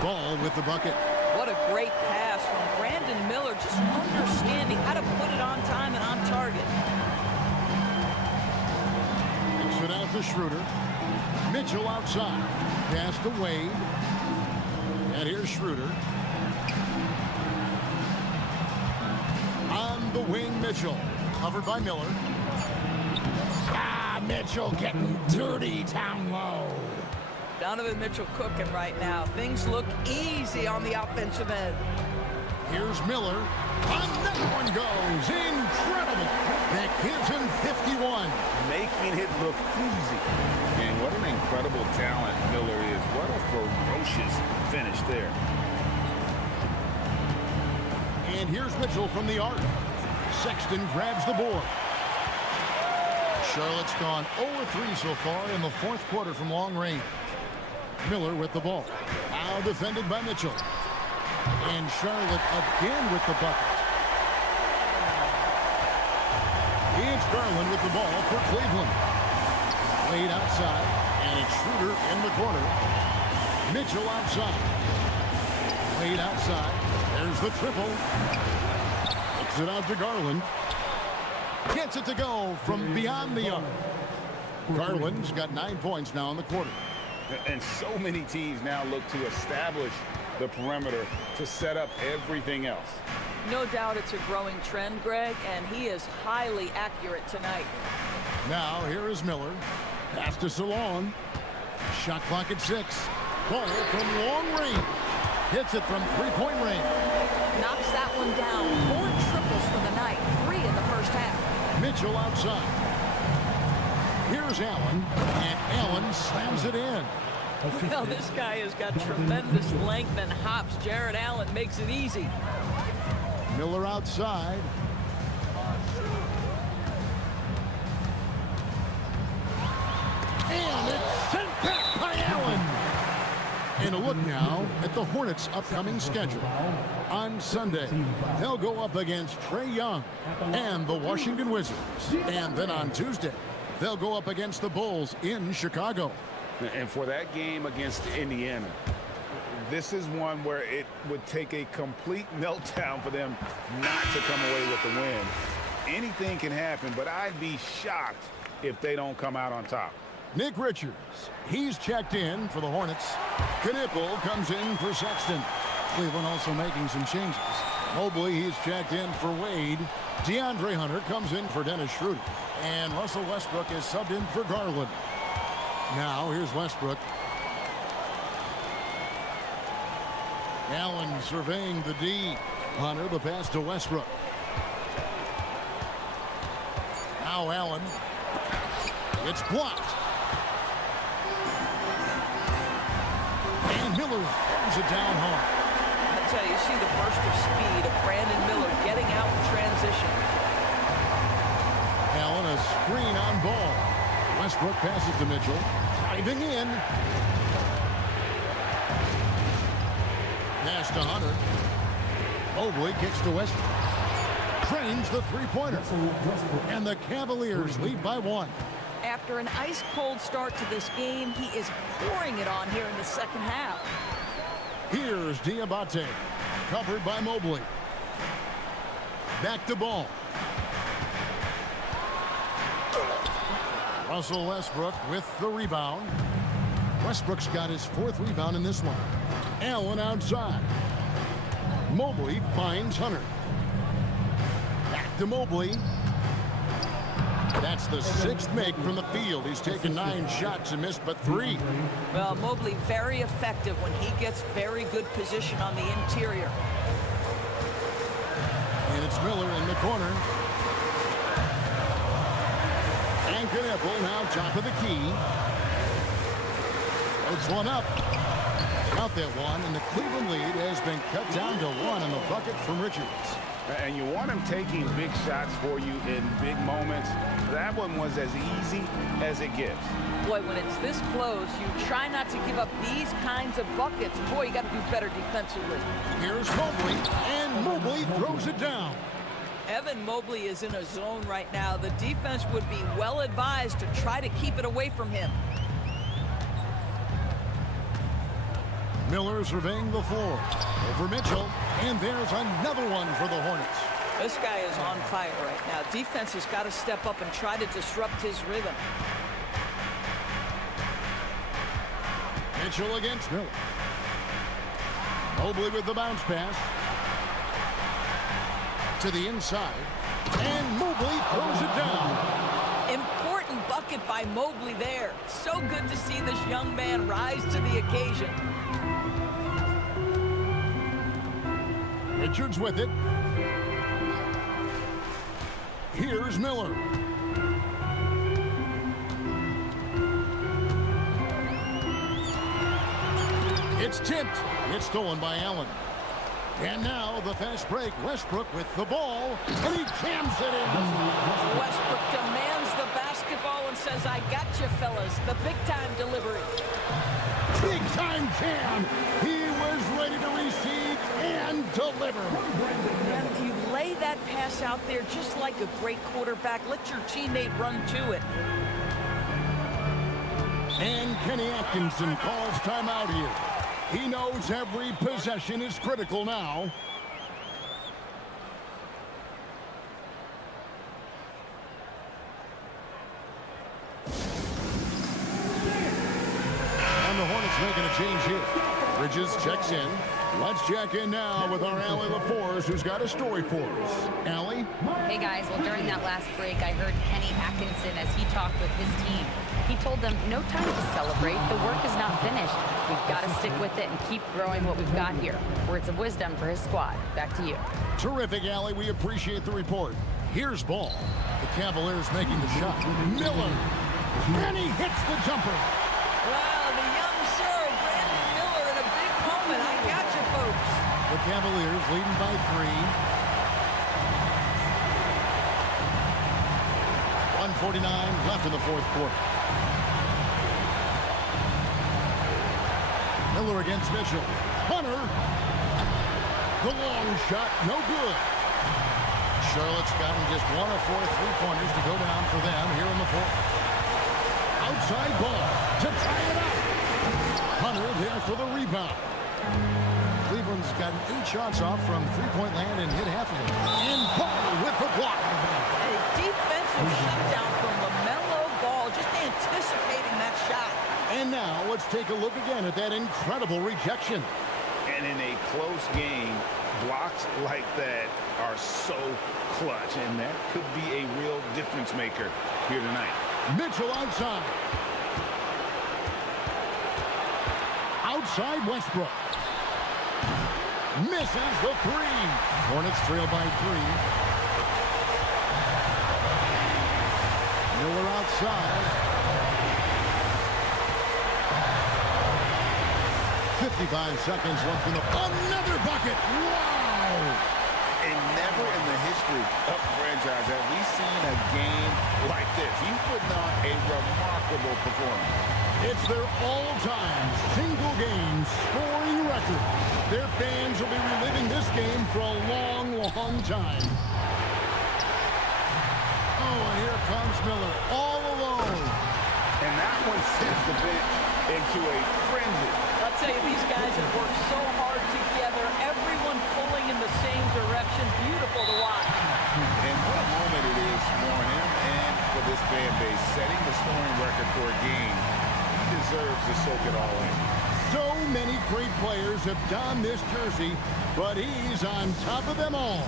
Ball with the bucket. What a great pass from Brandon Miller, just understanding how to put it on time and on target. Kicks it out to Schroeder. Mitchell outside. Pass to Wade. And here's Schroeder. On the wing, Mitchell. Covered by Miller. Mitchell getting dirty down low. Donovan Mitchell cooking right now. Things look easy on the offensive end. Here's Miller. Another one goes. Incredible. That gives him 51. Making it look easy. And what an incredible talent Miller is. What a ferocious finish there. And here's Mitchell from the arc. Sexton grabs the board. Charlotte's gone 0-3 so far in the fourth quarter from long range. Miller with the ball. Now defended by Mitchell. And Charlotte again with the bucket. It's Garland with the ball for Cleveland. Played outside, and it's Schroeder in the corner. Mitchell outside. Played outside. There's the triple. Kicks it out to Garland. Gets it to go from beyond the arc. Garland's got 9 points now in the quarter. And so many teams now look to establish the perimeter to set up everything else. No doubt it's a growing trend, Greg, and he is highly accurate tonight. Now here is Miller. Pass to Salon. Shot clock at 6. Ball from long range. Hits it from three-point range. Knocks that one down. 4 triples for the night. 3 in the first half. Mitchell outside. Here's Allen, and Allen slams it in. Well, this guy has got tremendous length and hops. Jared Allen makes it easy. Miller outside. And it's sent back by Allen. And a look now at the Hornets' upcoming schedule. On Sunday, they'll go up against Trae Young and the Washington Wizards. And then on Tuesday, they'll go up against the Bulls in Chicago. And for that game against Indiana, this is one where it would take a complete meltdown for them not to come away with the win. Anything can happen, but I'd be shocked if they don't come out on top. Nick Richards, he's checked in for the Hornets. Knipple comes in for Sexton. Cleveland also making some changes. Mobley, he's checked in for Wade. DeAndre Hunter comes in for Dennis Schroeder. And Russell Westbrook is subbed in for Garland. Now, here's Westbrook. Allen surveying the D. Hunter, the pass to Westbrook. Now Allen. It's blocked. And Miller throws it down hard. I tell you, you see the burst of speed of Brandon Miller getting out in transition. Allen, a screen on ball. Westbrook passes to Mitchell. Driving in. Pass to Hunter. Mobley kicks to Westbrook. Trains the three-pointer. And the Cavaliers lead by 1. After an ice-cold start to this game, he is pouring it on here in the second half. Here's Diabate. Covered by Mobley. Back to ball. Russell Westbrook with the rebound. Westbrook's got his 4th rebound in this one. Allen outside. Mobley finds Hunter. Back to Mobley. That's the 6th make from the field. He's taken 9 shots and missed but 3. Well, Mobley very effective when he gets very good position on the interior. And it's Miller in the corner. And Knipple now top of the key. It's one up. Out that one, and the Cleveland lead has been cut down to 1 on the bucket from Richards. And you want him taking big shots for you in big moments. That one was as easy as it gets. Boy, when it's this close, you try not to give up these kinds of buckets. Boy, you got to do better defensively. Here's Mobley, and Mobley throws it down. Evan Mobley is in a zone right now. The defense would be well advised to try to keep it away from him. Miller surveying the floor. Over Mitchell, and there's another one for the Hornets. This guy is on fire right now. Defense has got to step up and try to disrupt his rhythm. Mitchell against Miller. Mobley with the bounce pass. To the inside. And Mobley throws it down. Important bucket by Mobley there. So good to see this young man rise to the occasion. Richards with it. Here's Miller. It's tipped. It's stolen by Allen. And now the fast break. Westbrook with the ball. And he jams it in. Westbrook demands the basketball and says, I got you, fellas. The big-time delivery. Big-time jam. He was ready to receive and deliver. And you lay that pass out there just like a great quarterback. Let your teammate run to it. And Kenny Atkinson calls timeout here. He knows every possession is critical now. And the Hornets making a change here. Bridges checks in. Let's check in now with our Allie LaForce, who's got a story for us. Allie? Hey guys, well during that last break I heard Kenny Atkinson as he talked with his team. He told them no time to celebrate, the work is not finished. We've got to stick with it and keep growing what we've got here. Words of wisdom for his squad. Back to you. Terrific, Allie. We appreciate the report. Here's ball. The Cavaliers making the shot. Miller. And he hits the jumper. Wow, the young sir, Brandon Miller, in a big moment. I got you, folks. The Cavaliers leading by 3. 1:49 left in the fourth quarter. Miller against Mitchell. Hunter. The long shot, no good. Charlotte's gotten just 1 of 4 3-pointers to go down for them here in the fourth. Outside ball to tie it up. Hunter there for the rebound. Cleveland's gotten 8 shots off from three-point land and hit half of it. And Ball with the block. A defensive shutdown from LaMelo Ball, just anticipating that shot. And now let's take a look again at that incredible rejection. And in a close game, blocks like that are so clutch, and that could be a real difference maker here tonight. Mitchell outside. Outside Westbrook. Misses the 3. Hornets trail by 3. Miller outside. 55 seconds left in the... Another bucket! Wow! And never in the history of the franchise have we seen a game like this. He's putting on a remarkable performance. It's their all-time single-game scoring record. Their fans will be reliving this game for a long, long time. Oh, and here comes Miller, all alone. And that one sends the bench into a frenzy. I'll tell you, these guys have worked so hard together. Everyone pulling in the same direction. Beautiful to watch. And what a moment it is for him and for this fan base. Setting the scoring record for a game. He deserves to soak it all in. So many great players have donned this jersey, but he's on top of them all.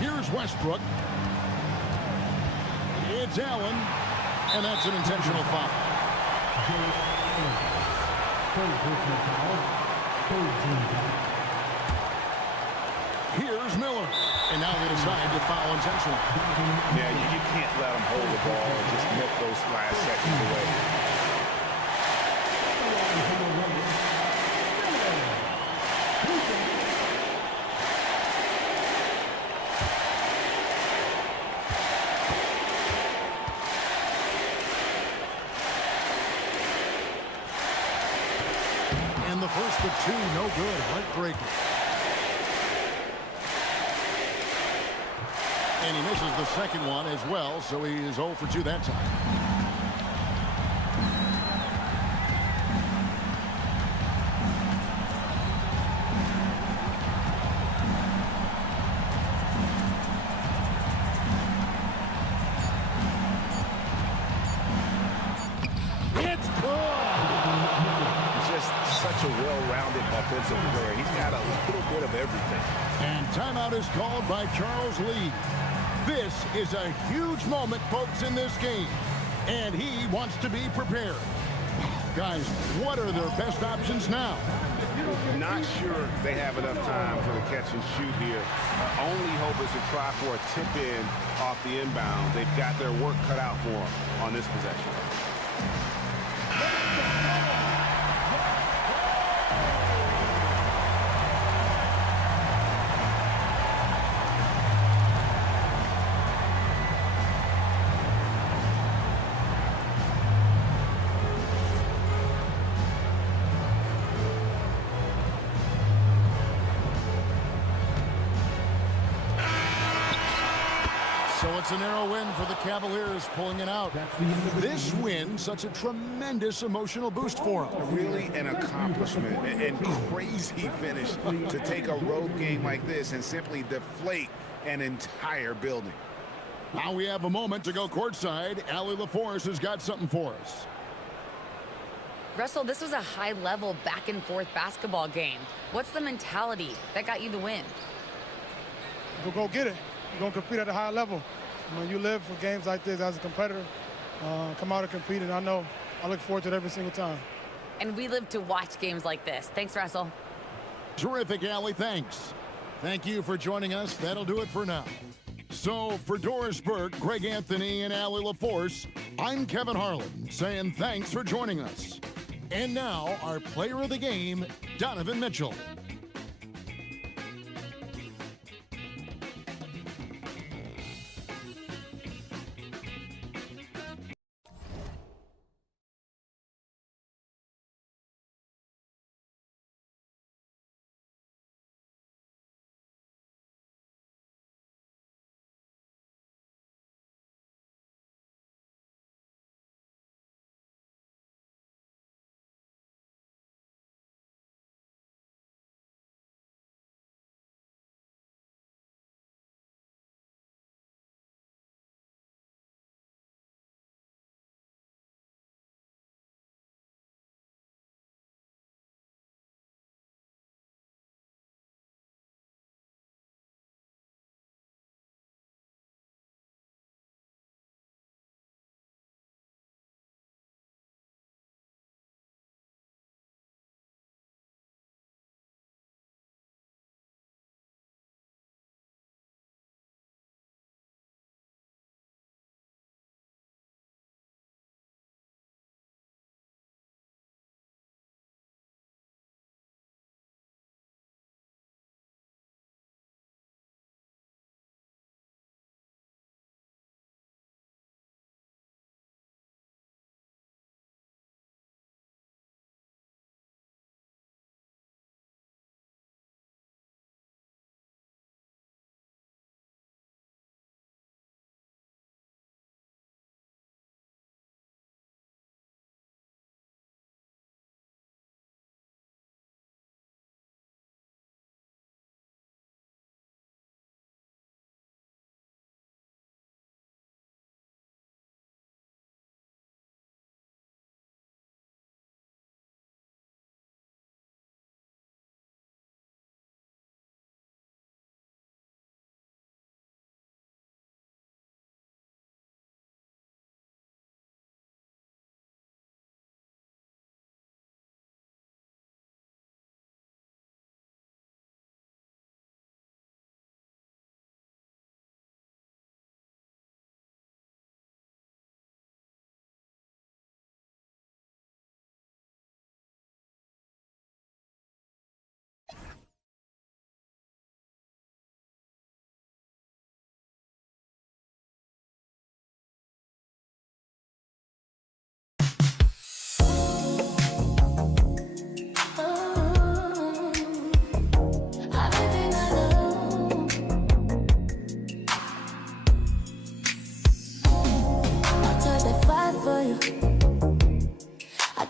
Here's Westbrook. It's Allen. And that's an intentional foul. Here's Miller. And now they decide to foul intentionally. Yeah, you can't let them hold the ball and just nip those last seconds away. the first of two, no good. Heartbreaking. And he misses the second one as well, so he is 0 for 2 that time. It's good. Just such a well-rounded offensive player. He's got a little bit of everything. And timeout is called by Charles Lee. This is a huge moment, folks, in this game. And he wants to be prepared. Guys, what are their best options now? Not sure they have enough time for the catch and shoot here. Only hope is to try for a tip in off the inbound. They've got their work cut out for them on this possession. So it's a narrow win for the Cavaliers, pulling it out. This win, such a tremendous emotional boost for them. Really an accomplishment and crazy finish to take a road game like this and simply deflate an entire building. Now we have a moment to go courtside. Allie LaForce has got something for us. Russell, this was a high-level back-and-forth basketball game. What's the mentality that got you the win? We'll go get it. We're going to compete at a high level. You live for games like this as a competitor. Come out and compete, and I look forward to it every single time. And we live to watch games like this. Thanks, Russell. Terrific, Allie. Thanks. Thank you for joining us. That'll do it for now. So for Doris Burke, Greg Anthony, and Allie LaForce, I'm Kevin Harlan saying thanks for joining us. And now our player of the game, Donovan Mitchell.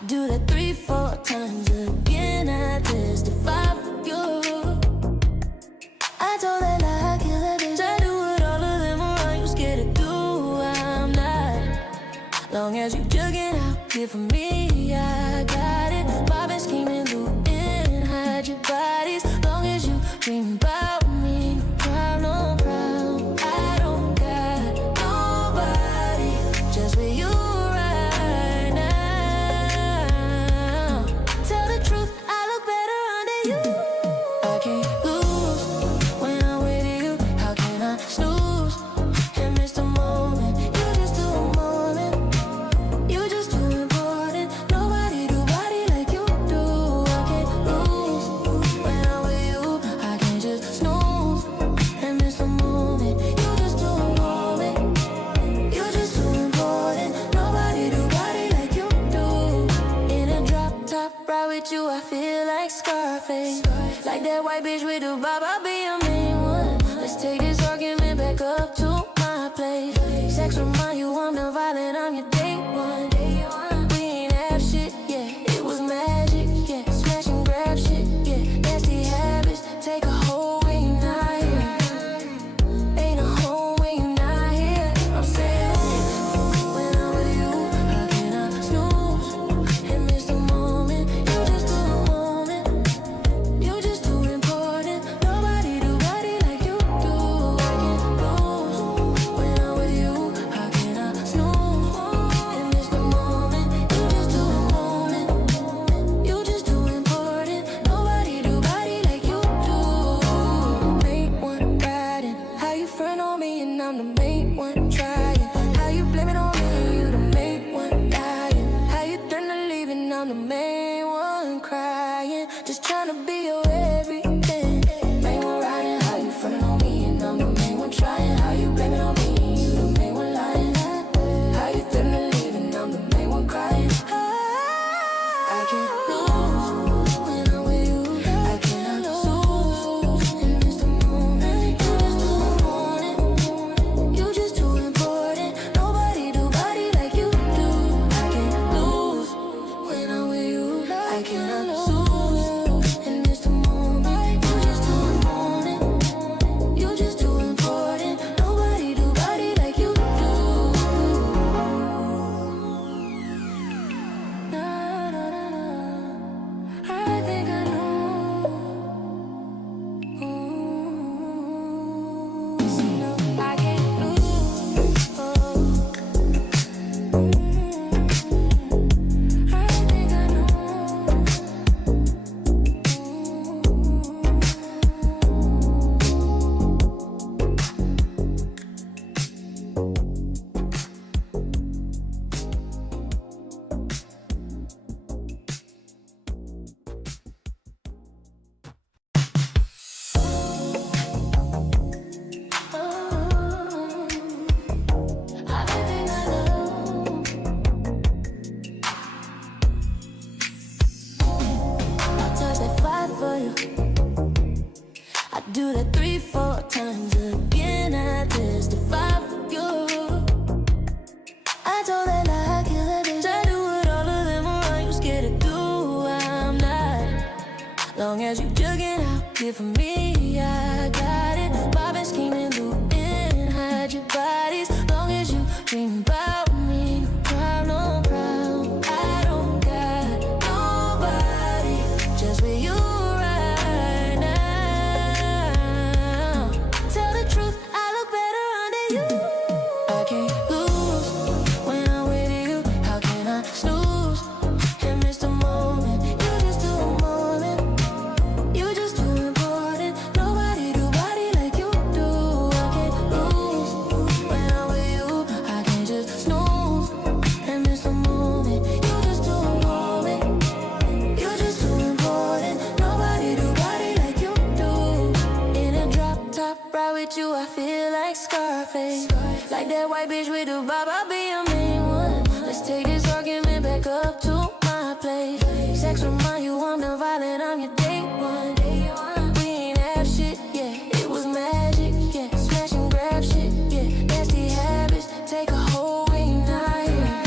do that 3-4 times again. I testify for you. I told that lie, kill that bitch. I do what all of them around you scared to do. I'm not. Long as you jugging out here for me, I got it. Bobbing, scheming, looting, hide your bodies. Long as you dream about me, no problem, problem. I don't got nobody just with you right now. Tell the truth, I look better under you. I can't lose when I'm with you. How can I snooze and miss the moment? You just do a moment. You just too important. Nobody do body like you do. I can't lose when I'm with you. I can't just snooze and miss the moment. You just do a moment. You just too important. Nobody do body like you do. In a drop top ride with you, I feel like Scarface. Like that white bitch with the bob, I'll be your main one. Let's take this argument back up to my place. Sex remind you I'm the violent, I'm your day one. We ain't have shit, yeah, it was magic, yeah. Smash and grab shit, yeah. Nasty habits, take a hold when you're not here. Ain't a home when you're not here. I'm saying, when I'm with you, how can I snooze and miss the moment? You just do a moment. You just too important. Nobody do body like you do. I can't lose when I'm with you. How can I snooze and miss the moment? You just do a moment. You just too important. Nobody do body like you do. Main one riding. How you front on me and I'm the main one trying? How you blame it on me and you the main one lying? How you turn to leave and I'm the main one crying? Just trying to be your everything. Main one riding. How you front on me and I'm the main one trying? How you blame it on me and you the main one lying? How you turn to leave and I'm the main one crying? I can't lose when I'm with you. I cannot lose and miss the moment. You just do a moment. You just too important. Nobody do body like you do. I can't lose when I'm with you. I cannot lose and miss the moment. You just do a moment. You just too important. Nobody do body like you do. Na, na, na, na. I think I know. See, no, I can't lose. I think I know. I think I know. I'll touch that fire for you. I do that 3-4 times again. I testify for you. I told that lie, kill that bitch. I do what all of them around you scared to do. I'm not. Long as you jugging out here for me, I got it. Bobbing, scheming, looting, hide your bodies. Long as you dream about me, no problem, problem. I don't got nobody just with you right now. Tell the truth, I look better under you. I can't lose when I'm with you. How can I snooze and miss the moment? You just do a moment. You just too important. Nobody do body like you do. I can't lose when I'm with you. I can't just snooze and miss the moment. You just do a moment. You just too important. Nobody do body like you do. In a drop top ride with you, I feel like Scarface. Like that white bitch with the bob, I'll be your main one. Let's take this argument back up to my place. Sex remind you I'm the violent, I'm your day one. We ain't have shit, yeah, it was magic, yeah. Smash and grab shit, yeah. Nasty habits, take a hold when you're not here.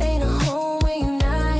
Ain't a home when you're not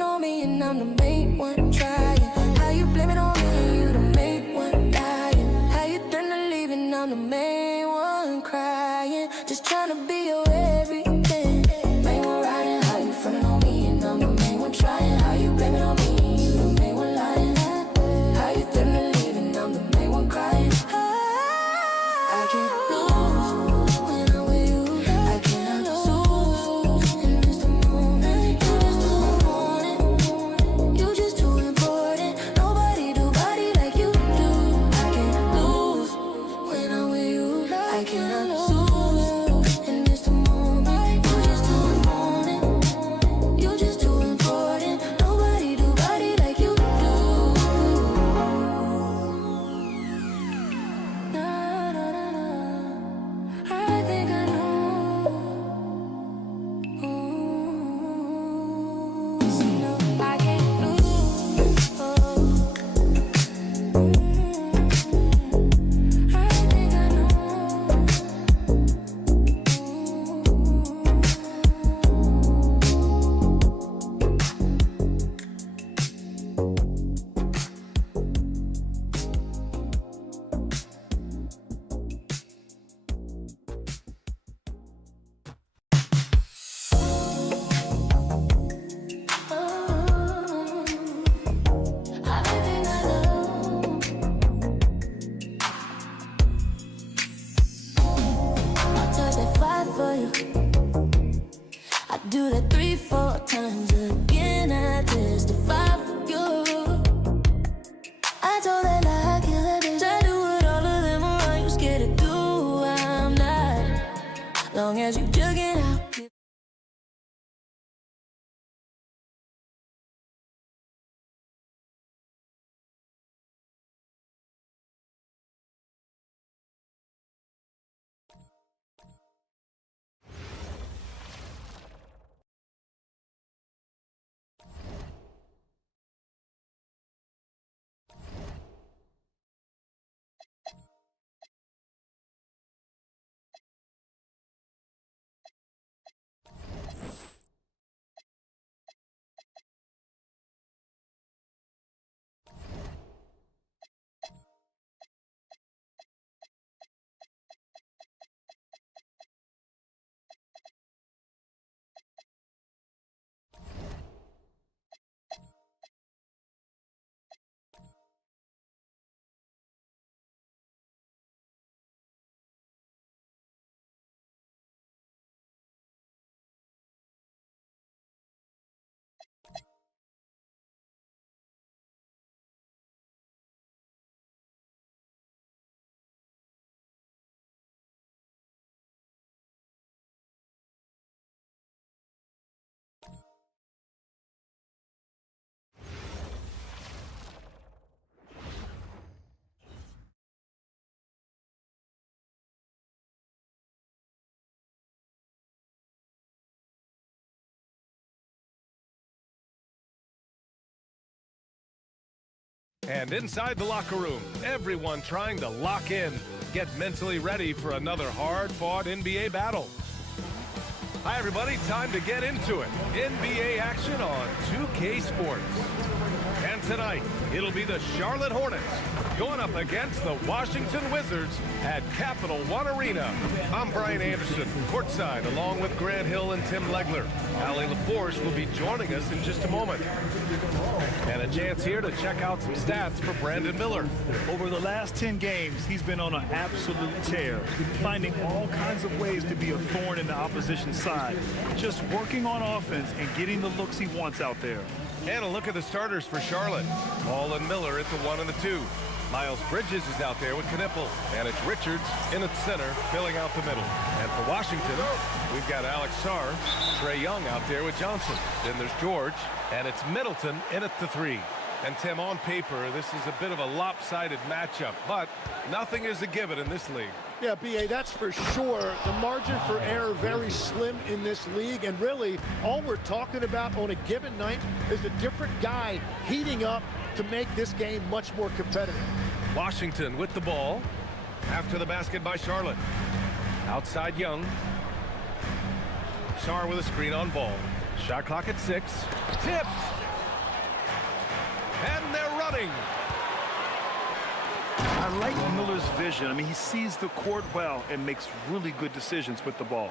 it on me and I'm the main one trying? How you blame it on me and you the main one lying? How you turn to leave and I'm the main one crying? Just trying to be your everything. Main one riding, how you frontin' on me and I'm the main one trying? How you blame it on me and you the main one lying? How you turn to leave and I'm the main one crying? I can't lose when I'm with you. I cannot lose and miss the moment. You just too important. You just too important. Nobody do body like you do. I can't lose when I'm with you. I cannot lose and miss the moment. You just too important. You just too important. Nobody do body like you do. Na, na, na, na. I think I know. See, no, I can't lose. I think I know. I think I know. I touch that 5 for you. I do that 3, 4 times again. I testify for you. I told that lie, kill that bitch. I do what all of them around you scared to do. I'm not. Long as you jug it out. And inside the locker room, everyone trying to lock in, get mentally ready for another hard-fought NBA battle. Hi, everybody. Time to get into it. NBA action on 2K Sports. And tonight, it'll be the Charlotte Hornets going up against the Washington Wizards at Capital One Arena. I'm Brian Anderson, courtside, along with Grant Hill and Tim Legler. Allie LaForce will be joining us in just a moment. And a chance here to check out some stats for Brandon Miller. Over the last 10 games, he's been on an absolute tear, finding all kinds of ways to be a thorn in the opposition's side, just working on offense and getting the looks he wants out there. And a look at the starters for Charlotte. Ball and Miller at the 1 and the 2. Miles Bridges is out there with Knipple, and it's Richards in at center, filling out the middle. And for Washington, we've got Alex Sarr, Trae Young out there with Johnson. Then there's George, and it's Middleton in at the 3. And Tim, on paper, this is a bit of a lopsided matchup, but nothing is a given in this league. Yeah, B.A., that's for sure. The margin for error very slim in this league, and really all we're talking about on a given night is a different guy heating up to make this game much more competitive. Washington with the ball. After the basket by Charlotte. Outside Young. Sarr with a screen on ball. Shot clock at 6. Tipped. And they're running. I like Miller's vision. I mean, he sees the court well and makes really good decisions with the ball.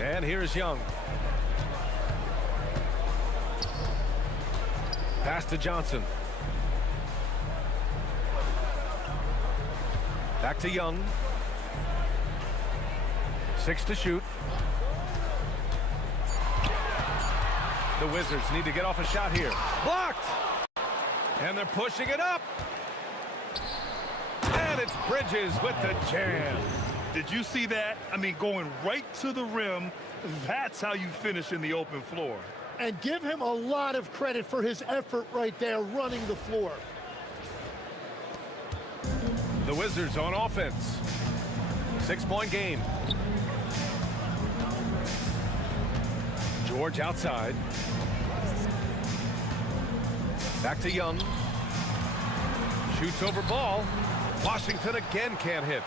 And here's Young. Pass to Johnson. Back to Young. 6 to shoot. The Wizards need to get off a shot here. Blocked! And they're pushing it up. And it's Bridges with the jam. Did you see that? I mean, going right to the rim. That's how you finish in the open floor. And give him a lot of credit for his effort right there running the floor. The Wizards on offense. 6-point game. George outside. Back to Young. Shoots over ball. Washington again can't hit.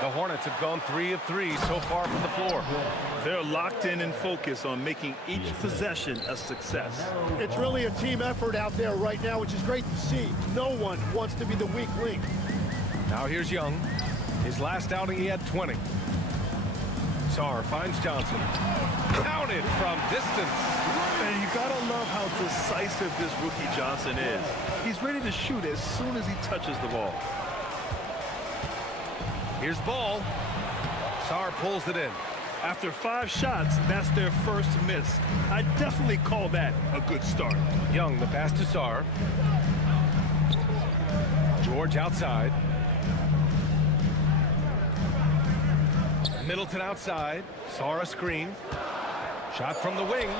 The Hornets have gone 3 of 3 so far from the floor. They're locked in and focused on making each possession a success. It's really a team effort out there right now, which is great to see. No one wants to be the weak link. Now here's Young. His last outing, he had 20. Sarr finds Johnson. Counted from distance. And you gotta love how decisive this rookie Johnson is. He's ready to shoot as soon as he touches the ball. Here's Ball. Sarr pulls it in. After 5 shots, that's their first miss. I definitely call that a good start. Young, the pass to Sarr. George outside. Middleton outside. Sarr a screen. Shot from the wing.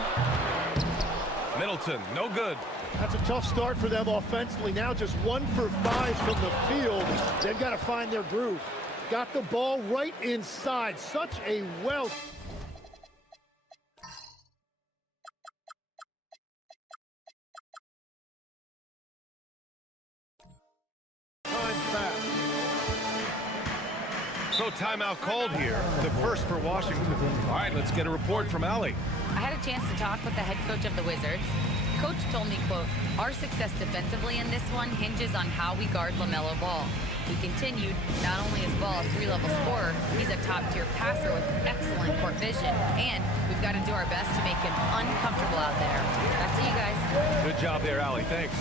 Middleton, no good. That's a tough start for them offensively. Now just 1 for 5 from the field. They've got to find their groove. Got the ball right inside. Such a well. So timeout called here, the first for Washington. All right, let's get a report from Allie. I had a chance to talk with the head coach of the Wizards. Coach told me, quote, "Our success defensively in this one hinges on how we guard LaMelo Ball." He continued, not only is Ball a 3-level scorer, he's a top-tier passer with excellent court vision. And we've got to do our best to make him uncomfortable out there. Back to you guys. Good job there, Allie. Thanks.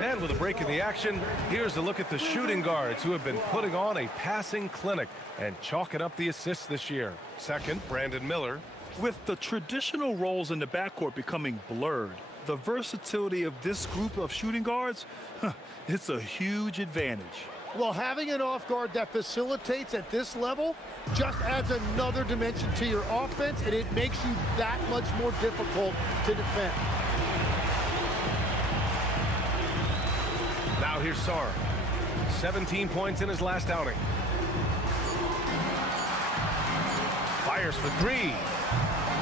And with a break in the action, here's a look at the shooting guards who have been putting on a passing clinic and chalking up the assists this year. Second, Brandon Miller. With the traditional roles in the backcourt becoming blurred, the versatility of this group of shooting guards, it's a huge advantage. Well, having an off guard that facilitates at this level just adds another dimension to your offense, and it makes you that much more difficult to defend. Now here's Sarr. 17 points in his last outing. Fires for 3.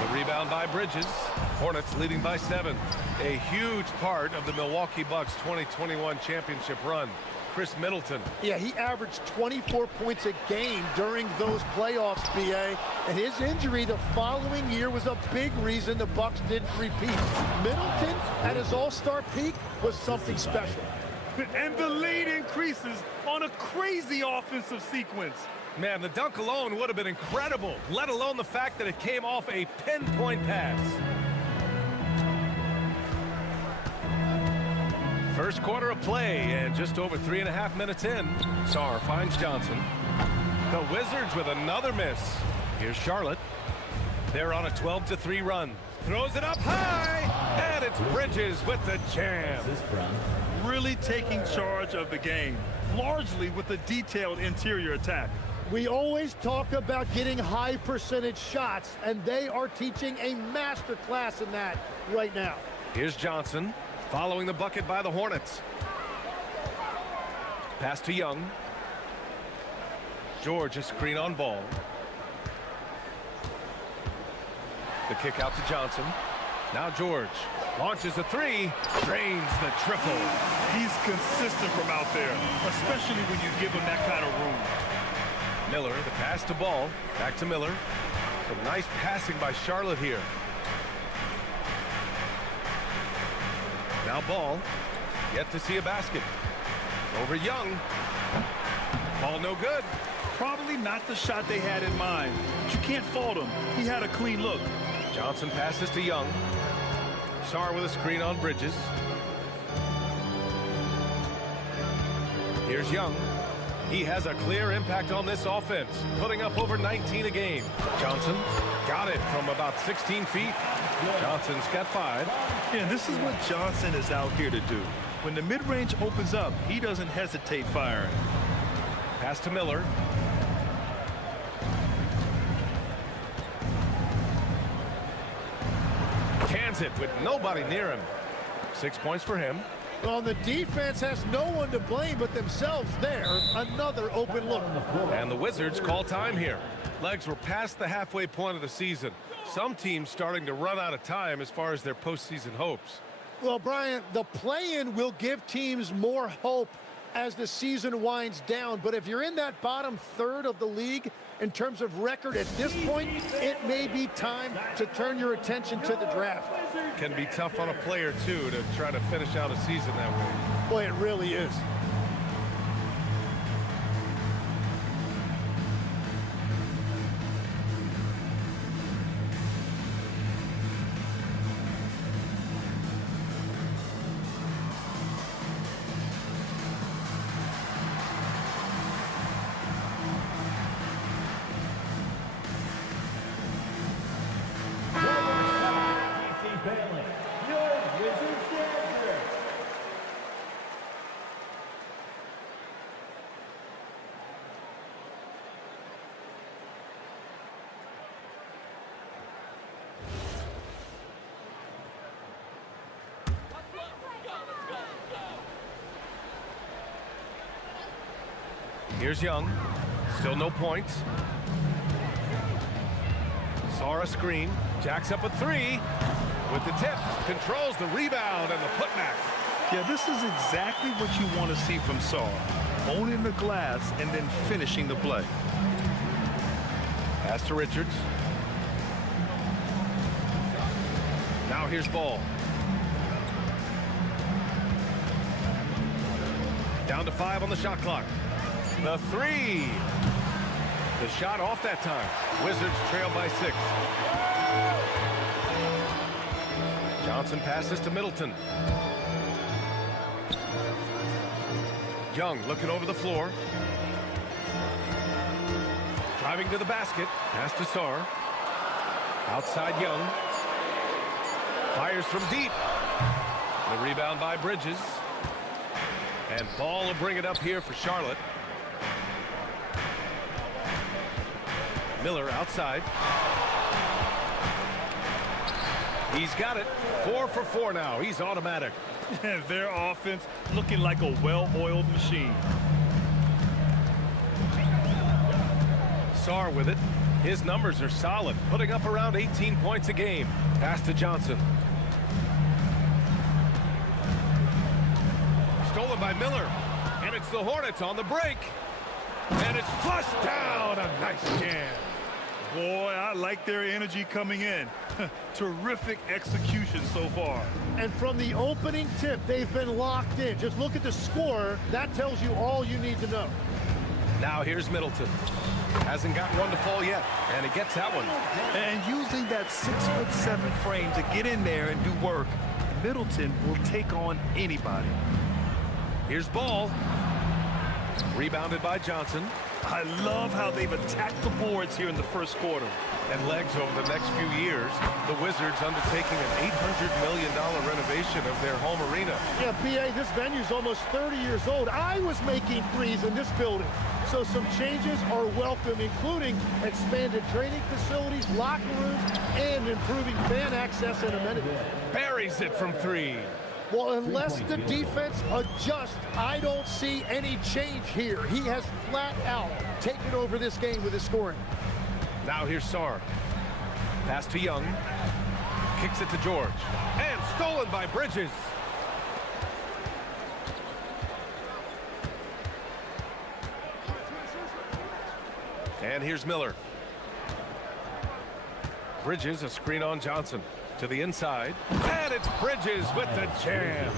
The rebound by Bridges. Hornets leading by 7. A huge part of the Milwaukee Bucks 2021 championship run. Chris Middleton. Yeah, he averaged 24 points a game during those playoffs, BA, and his injury the following year was a big reason the Bucks didn't repeat. Middleton at his all-star peak was something special. And the lead increases on a crazy offensive sequence. Man, the dunk alone would have been incredible, let alone the fact that it came off a pinpoint pass. First quarter of play, and just over 3.5 minutes in. Sarr finds Johnson. The Wizards with another miss. Here's Charlotte. They're on a 12-3 run. Throws it up high, and it's Bridges with the jam. Really taking charge of the game, largely with a detailed interior attack. We always talk about getting high percentage shots, and they are teaching a master class in that right now. Here's Johnson. Following the bucket by the Hornets. Pass to Young. George, a screen on Ball. The kick out to Johnson. Now George launches a three, drains the triple. He's consistent from out there, especially when you give him that kind of room. Miller, the pass to Ball. Back to Miller. Some nice passing by Charlotte here. Now Ball. Yet to see a basket. Over Young. Ball no good. Probably not the shot they had in mind, but you can't fault him. He had a clean look. Johnson passes to Young. Sarr with a screen on Bridges. Here's Young. He has a clear impact on this offense, putting up over 19 a game. Johnson got it from about 16 feet. Johnson's got 5. Yeah, this is what Johnson is out here to do. When the mid-range opens up, he doesn't hesitate firing. Pass to Miller. Cans it with nobody near him. 6 points for him. Well, the defense has no one to blame but themselves there. Another open look. And the Wizards call time here. Legs were past the halfway point of the season. Some teams starting to run out of time as far as their postseason hopes. Well, Brian, the play-in will give teams more hope as the season winds down. But if you're in that bottom third of the league in terms of record at this point, it may be time to turn your attention to the draft. Can be tough on a player, too, to try to finish out a season that way. Boy, it really is. Here's Young. Still no points. Sarr a screen. Jacks up a 3. With the tip. Controls the rebound and the putback. Yeah, this is exactly what you want to see from Sarr. Owning the glass and then finishing the play. Pass to Richards. Now here's Ball. Down to 5 on the shot clock. The 3. The shot off that time. Wizards trail by 6. Johnson passes to Middleton. Young looking over the floor. Driving to the basket. Pass to Sarr. Outside Young. Fires from deep. The rebound by Bridges. And Ball will bring it up here for Charlotte. Miller outside. He's got it. 4 for 4 now. He's automatic. Their offense looking like a well-oiled machine. Sarr with it. His numbers are solid, putting up around 18 points a game. Pass to Johnson. Stolen by Miller. And it's the Hornets on the break. And it's flushed down. A nice jam. Boy, I like their energy coming in. Terrific execution so far. And from the opening tip, they've been locked in. Just look at the score. That tells you all you need to know. Now here's Middleton. Hasn't got one to fall yet, and he gets that one. And using that 6'7" frame to get in there and do work, Middleton will take on anybody. Here's Ball. Rebounded by Johnson. I love how they've attacked the boards here in the first quarter. And legs over the next few years, the Wizards undertaking an $800 million renovation of their home arena. Yeah, PA, this venue's almost 30 years old. I was making threes in this building. So some changes are welcome, including expanded training facilities, locker rooms, and improving fan access and amenities. Buries it from 3. Well, unless the defense adjusts, I don't see any change here. He has flat out taken over this game with his scoring. Now here's Sarr. Pass to Young. Kicks it to George. And stolen by Bridges. And here's Miller. Bridges, a screen on Johnson. To the inside. And it's Bridges with the jam.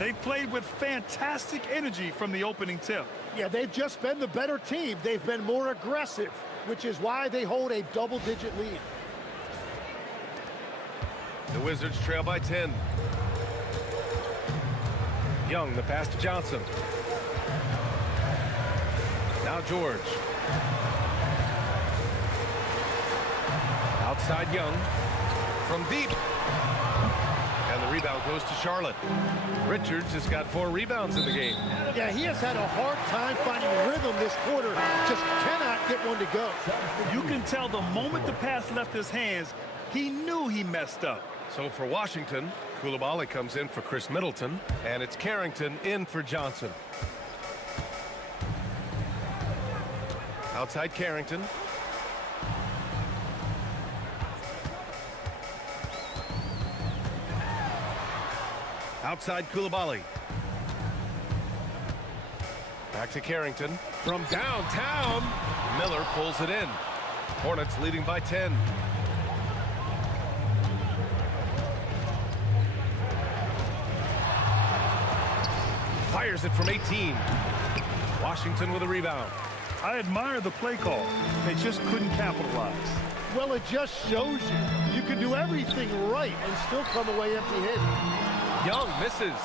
They've played with fantastic energy from the opening tip. Yeah, they've just been the better team. They've been more aggressive, which is why they hold a double-digit lead. The Wizards trail by 10. Young, the pass to Johnson. Now George. Outside Young. From deep. And the rebound goes to Charlotte. Richards has got 4 rebounds in the game. Yeah, he has had a hard time finding rhythm this quarter. Just cannot get one to go. You can tell the moment the pass left his hands, he knew he messed up. So for Washington, Coulibaly comes in for Chris Middleton, and it's Carrington in for Johnson. Outside Carrington. Outside Coulibaly. Back to Carrington. From downtown, Miller pulls it in. Hornets leading by 10. Fires it from 18. Washington with a rebound. I admire the play call. They just couldn't capitalize. Well, it just shows you can do everything right and still come away empty-handed. Young misses.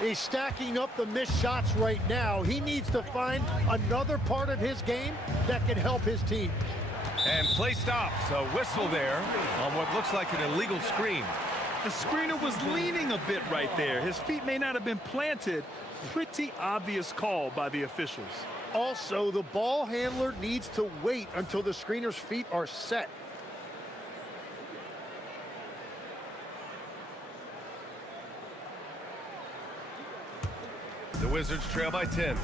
He's stacking up the missed shots right now. He needs to find another part of his game that can help his team. And play stops. A whistle there on what looks like an illegal screen. The screener was leaning a bit right there. His feet may not have been planted. Pretty obvious call by the officials. Also, the ball handler needs to wait until the screener's feet are set. The Wizards trail by 10.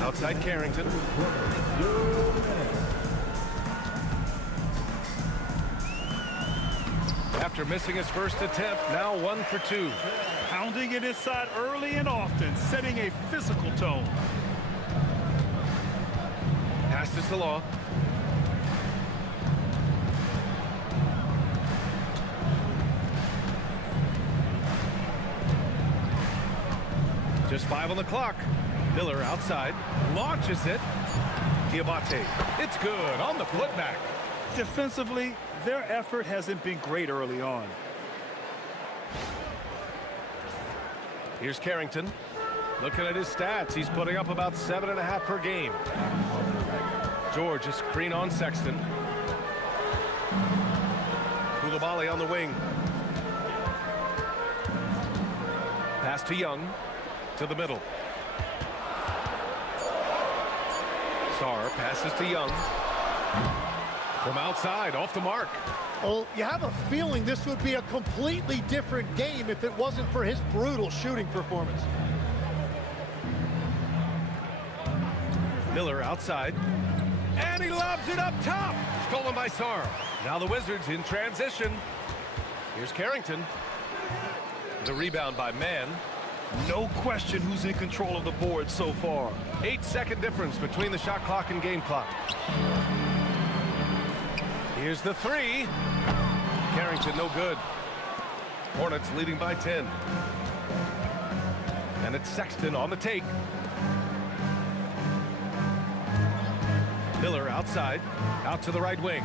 Outside Carrington. After missing his first attempt, now 1 for 2. Pounding it inside early and often, setting a physical tone. Pass to Salah. Just 5 on the clock. Miller outside. Launches it. Diabate. It's good on the putback. Defensively, their effort hasn't been great early on. Here's Carrington. Looking at his stats, he's putting up about 7.5 per game. George, a screen on Sexton. Coulibaly on the wing. Pass to Young. To the middle. Sarr passes to Young. From outside, off the mark. Well, you have a feeling this would be a completely different game if it wasn't for his brutal shooting performance. Miller outside. And he lobs it up top. Stolen by Sarr. Now the Wizards in transition. Here's Carrington. The rebound by Mann. No question who's in control of the board so far. 8-second difference between the shot clock and game clock. Here's the 3. Carrington no good. Hornets leading by 10. And it's Sexton on the take. Miller outside. Out to the right wing.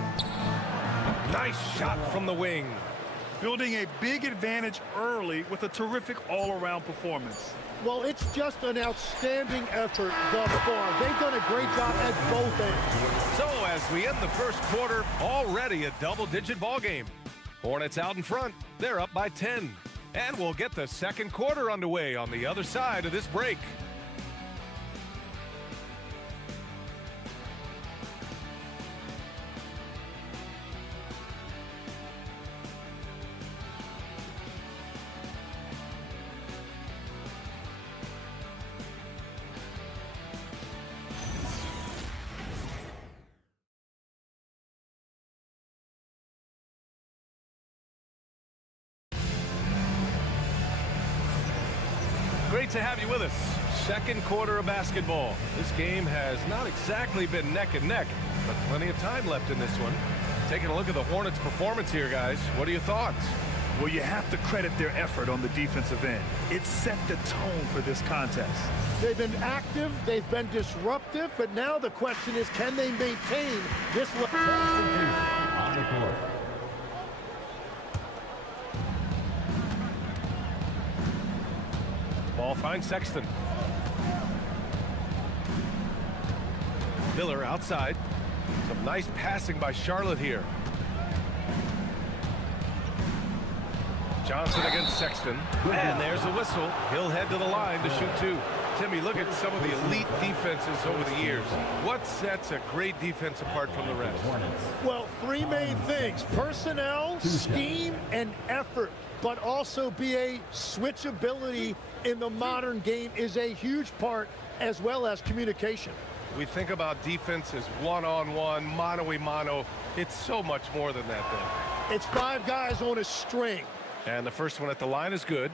Nice shot from the wing. Building a big advantage early with a terrific all-around performance. Well, it's just an outstanding effort thus far. They've done a great job at both ends. So as we end the first quarter, already a double-digit ball game. Hornets out in front. They're up by 10. And we'll get the second quarter underway on the other side of this break. Great to have you with us. Second quarter of basketball. This game has not exactly been neck and neck, but plenty of time left in this one. Taking a look at the Hornets' performance here, guys. What are your thoughts? Well, you have to credit their effort on the defensive end. It set the tone for this contest. They've been active, they've been disruptive, but now the question is, can they maintain this level? On the court. Ball finds Sexton. Miller outside. Some nice passing by Charlotte here. Johnson against Sexton. And there's a whistle. He'll head to the line to shoot two. Timmy, look at some of the elite defenses over the years. What sets a great defense apart from the rest? Well, three main things: personnel, scheme, and effort. But also BA, switchability in the modern game is a huge part, as well as communication. We think about defense as one-on-one, mano-a-mano. It's so much more than that, though. It's five guys on a string. And the first one at the line is good.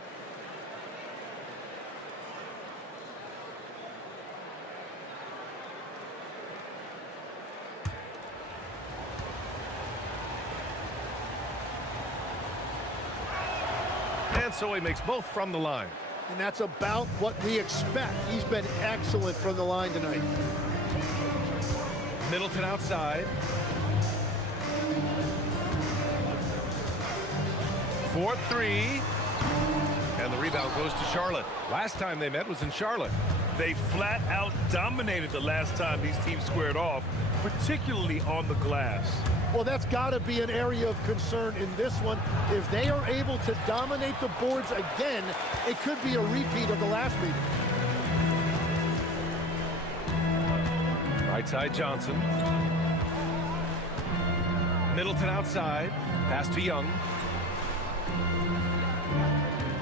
And so he makes both from the line. And that's about what we expect. He's been excellent from the line tonight. Middleton outside. 4-3. And the rebound goes to Charlotte. Last time they met was in Charlotte. They flat out dominated the last time these teams squared off, particularly on the glass. Well, that's got to be an area of concern in this one. If they are able to dominate the boards again, it could be a repeat of the last meeting. Right side Johnson. Middleton outside. Pass to Young.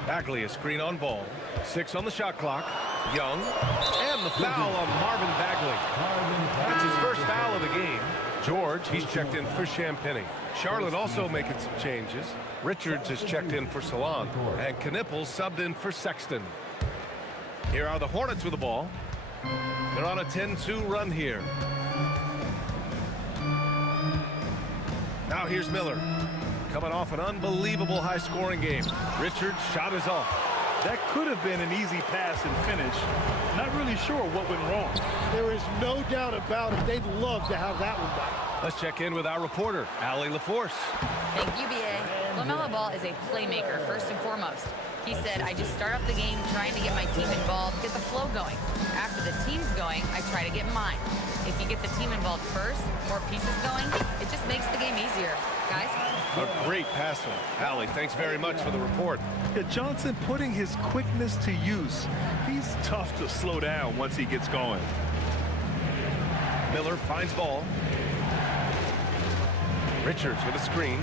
Bagley, a screen on ball. 6 on the shot clock. Young. And the foul on Marvin Bagley. That's his first foul of the game. George, he's checked in for Champagny. Charlotte also making some changes. Richards has checked in for Salon. And Knippel subbed in for Sexton. Here are the Hornets with the ball. They're on a 10-2 run here. Now here's Miller. Coming off an unbelievable high-scoring game. Richards' shot is off. That could have been an easy pass and finish. Not really sure what went wrong. There is no doubt about it. They'd love to have that one back. Let's check in with our reporter, Allie LaForce. Thank you, BA. LaMelo Ball is a playmaker, first and foremost. He said, I just start off the game trying to get my team involved, get the flow going. After the team's going, I try to get mine. If you get the team involved first, more pieces going, it just makes the game easier. Guys? A great passer. Allie, thanks very much for the report. Yeah, Johnson putting his quickness to use. He's tough to slow down once he gets going. Miller finds ball. Richards with a screen.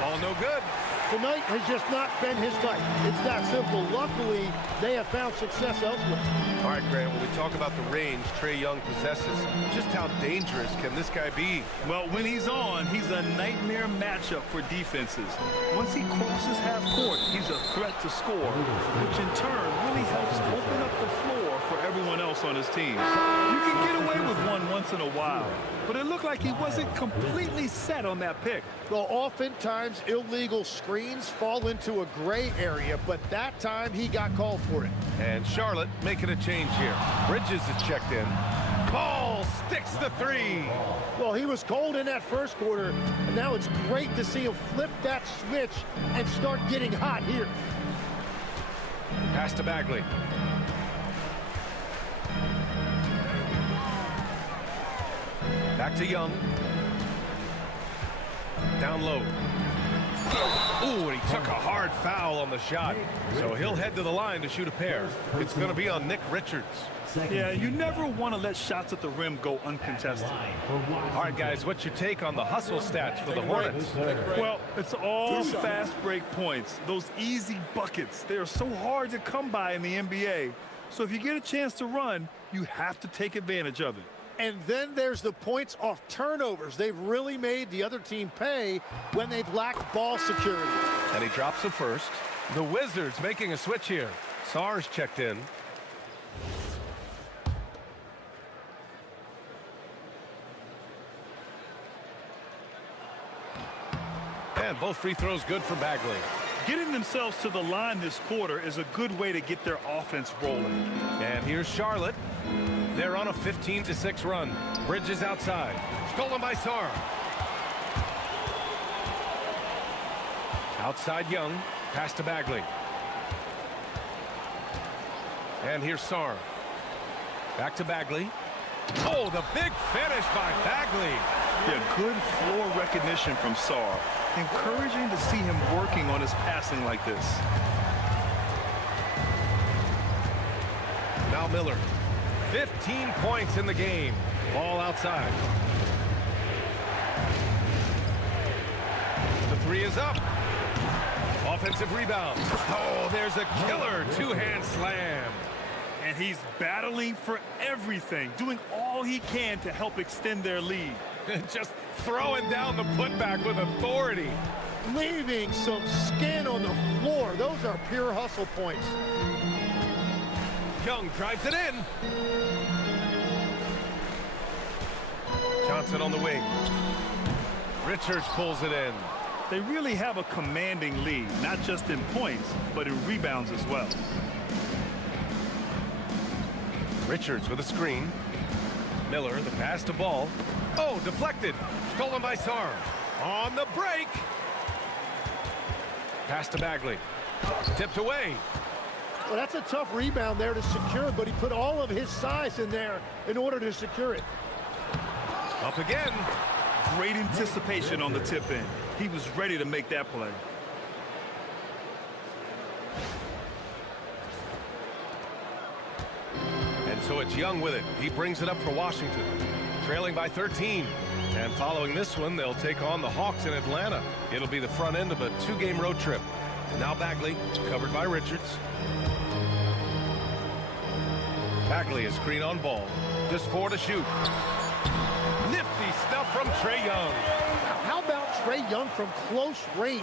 Ball no good. Tonight has just not been his night. It's that simple. Luckily, they have found success elsewhere. All right, Grant, when we talk about the range Trae Young possesses, just how dangerous can this guy be? Well, when he's on, he's a nightmare matchup for defenses. Once he crosses half court, he's a threat to score, which in turn really helps open up the floor for everyone else on his team. You can get away with one once in a while, but it looked like he wasn't completely set on that pick. Well, oftentimes illegal screens fall into a gray area, but that time he got called for it. And Charlotte making a change here. Bridges is checked in. Ball sticks the three. Well, he was cold in that first quarter, and now it's great to see him flip that switch and start getting hot here. Pass to Bagley. Back to Young. Down low. Ooh, and he took a hard foul on the shot. So he'll head to the line to shoot a pair. It's going to be on Nick Richards. Yeah, you never want to let shots at the rim go uncontested. All right, guys, what's your take on the hustle stats for the Hornets? Well, it's all fast break points. Those easy buckets, they are so hard to come by in the NBA. So if you get a chance to run, you have to take advantage of it. And then there's the points off turnovers. They've really made the other team pay when they've lacked ball security. And he drops the first. The Wizards making a switch here. Sarr's checked in. And both free throws good for Bagley. Getting themselves to the line this quarter is a good way to get their offense rolling. And here's Charlotte. They're on a 15-6 run. Bridges outside. Stolen by Sarr. Outside Young. Pass to Bagley. And here's Sarr. Back to Bagley. Oh, the big finish by Bagley. Yeah, good floor recognition from Sarr. Encouraging to see him working on his passing like this. Now Miller. 15 points in the game. Ball outside. The three is up. Offensive rebound. Oh, there's a killer two-hand slam. And he's battling for everything, doing all he can to help extend their lead. Just throwing down the putback with authority. Leaving some skin on the floor. Those are pure hustle points. Young drives it in. Johnson on the wing. Richards pulls it in. They really have a commanding lead, not just in points, but in rebounds as well. Richards with a screen. Miller, the pass to Ball. Oh, deflected. Stolen by Sarr. On the break. Pass to Bagley. Tipped away. Well, that's a tough rebound there to secure, but he put all of his size in there in order to secure it. Up again. Great anticipation on the tip in. He was ready to make that play. And so it's Young with it. He brings it up for Washington. Trailing by 13. And following this one, they'll take on the Hawks in Atlanta. It'll be the front end of a two-game road trip. Now Bagley, covered by Richards. Bagley is screen on Ball. Just 4 to shoot. Nifty stuff from Trae Young. How about Trae Young from close range?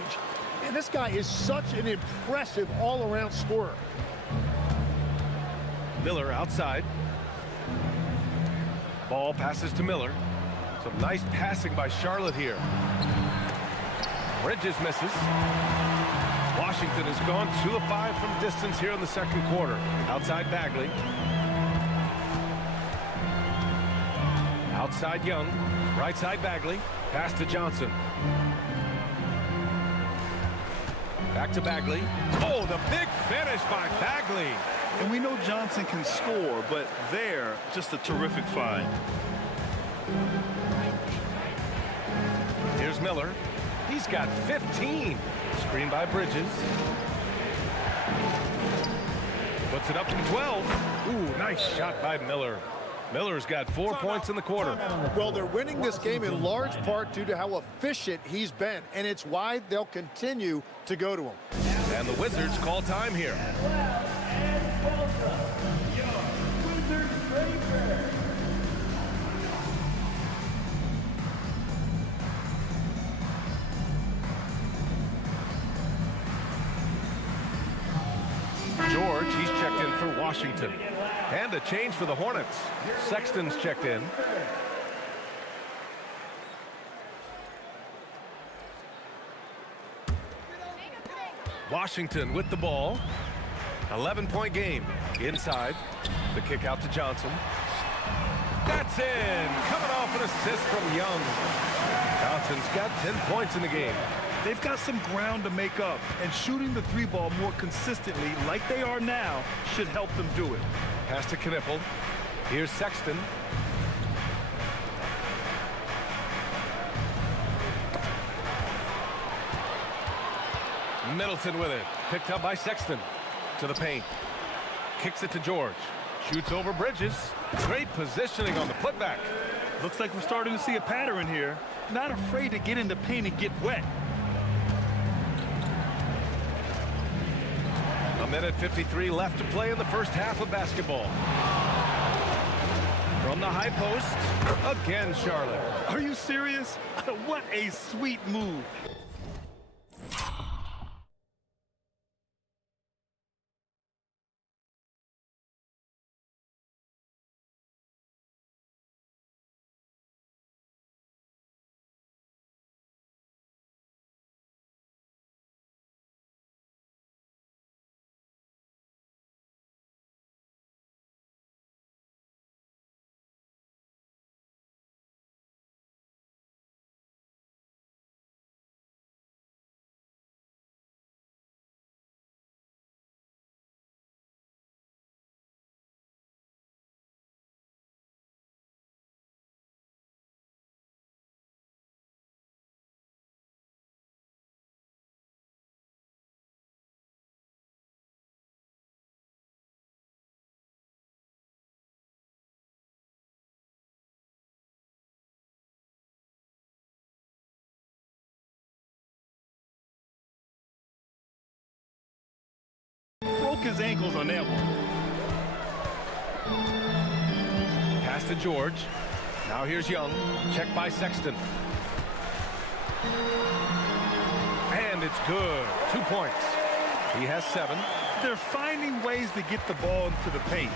And this guy is such an impressive all-around scorer. Miller outside. Ball passes to Miller. Some nice passing by Charlotte here. Bridges misses. Washington has gone 2 of 5 from distance here in the second quarter. Outside Bagley. Outside Young. Right side Bagley. Pass to Johnson. Back to Bagley. Oh, the big finish by Bagley. And we know Johnson can score, but there, just a terrific find. Here's Miller. He's got 15. Screen by Bridges. Puts it up from 12. Ooh, nice shot by Miller. Miller's got 4 points in the quarter. Well, they're winning this game in large part due to how efficient he's been, and it's why they'll continue to go to him. And the Wizards call time here. George, he's checked in for Washington. And a change for the Hornets. Sexton's checked in. Washington with the ball. 11-point game. Inside. The kick out to Johnson. That's in. Coming off an assist from Young. Johnson's got 10 points in the game. They've got some ground to make up, and shooting the three ball more consistently like they are now should help them do it. Pass to Knipple. Here's Sexton. Middleton with it. Picked up by Sexton. To the paint. Kicks it to George. Shoots over Bridges. Great positioning on the putback. Looks like we're starting to see a pattern here. Not afraid to get in the paint and get wet. A minute 53 left to play in the first half of basketball. From the high post, again Charlotte. Are you serious? What a sweet move. his ankles on that one. Pass to George. Now here's Young. Check by Sexton. And it's good. 2 points. He has 7. They're finding ways to get the ball into the paint.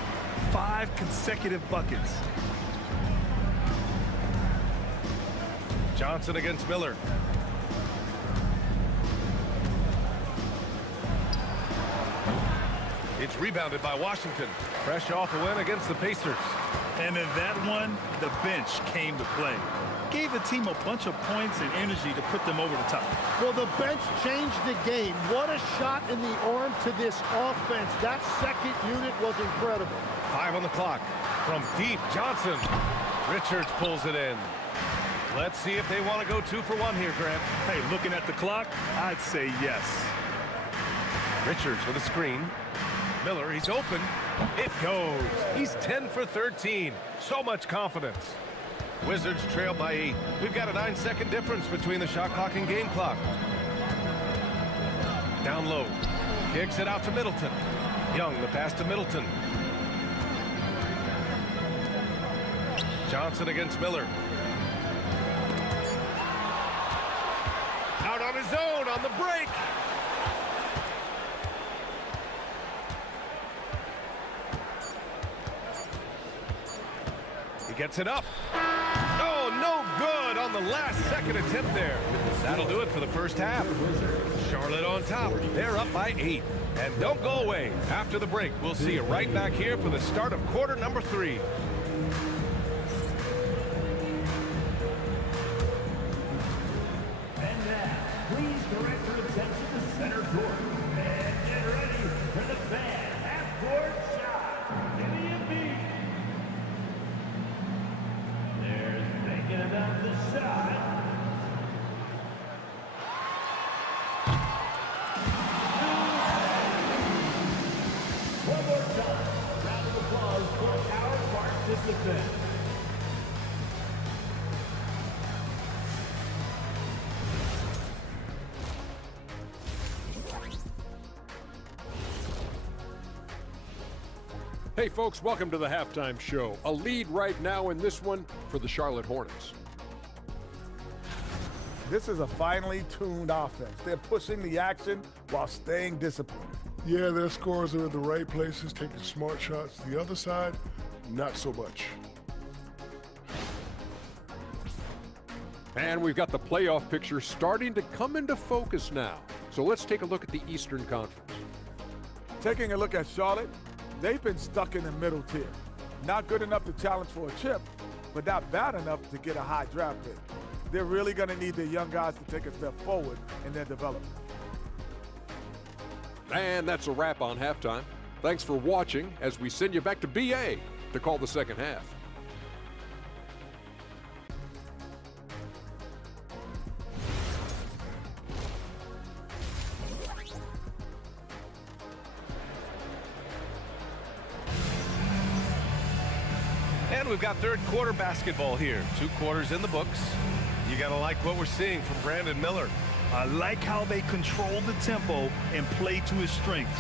5 consecutive buckets. Johnson against Miller. It's rebounded by Washington. Fresh off a win against the Pacers. And in that one, the bench came to play. Gave the team a bunch of points and energy to put them over the top. Well, the bench changed the game. What a shot in the arm to this offense. That second unit was incredible. 5 on the clock. From deep, Johnson. Richards pulls it in. Let's see if they want to go 2 for 1 here, Grant. Hey, looking at the clock, I'd say yes. Richards with a screen. Miller, he's open. It goes. He's 10 for 13. So much confidence. Wizards trail by 8. We've got a 9-second difference between the shot clock and game clock. Down low. Kicks it out to Middleton. Young, the pass to Middleton. Johnson against Miller. Out on his own on the break. He gets it up. Oh, no good on the last second attempt there. That'll do it for the first half. Charlotte on top. They're up by 8. And don't go away. After the break, we'll see you right back here for the start of quarter number 3. And now, please direct your attention to center court. And get ready for the fan half-court shot. Give me a beat. They're thinking about the shot. One more time. Round of applause for our participants. Hey folks, welcome to the halftime show. A lead right now in this one for the Charlotte Hornets. This is a finely tuned offense. They're pushing the action while staying disciplined. Yeah, their scores are in the right places, taking smart shots. The other side, not so much. And we've got the playoff picture starting to come into focus now. So let's take a look at the Eastern Conference. Taking a look at Charlotte, they've been stuck in the middle tier. Not good enough to challenge for a chip, but not bad enough to get a high draft pick. They're really going to need their young guys to take a step forward in their development. And that's a wrap on halftime. Thanks for watching as we send you back to BA to call the second half. And we've got third quarter basketball here. 2 quarters in the books. You got to like what we're seeing from Brandon Miller. I like how they control the tempo and play to his strengths.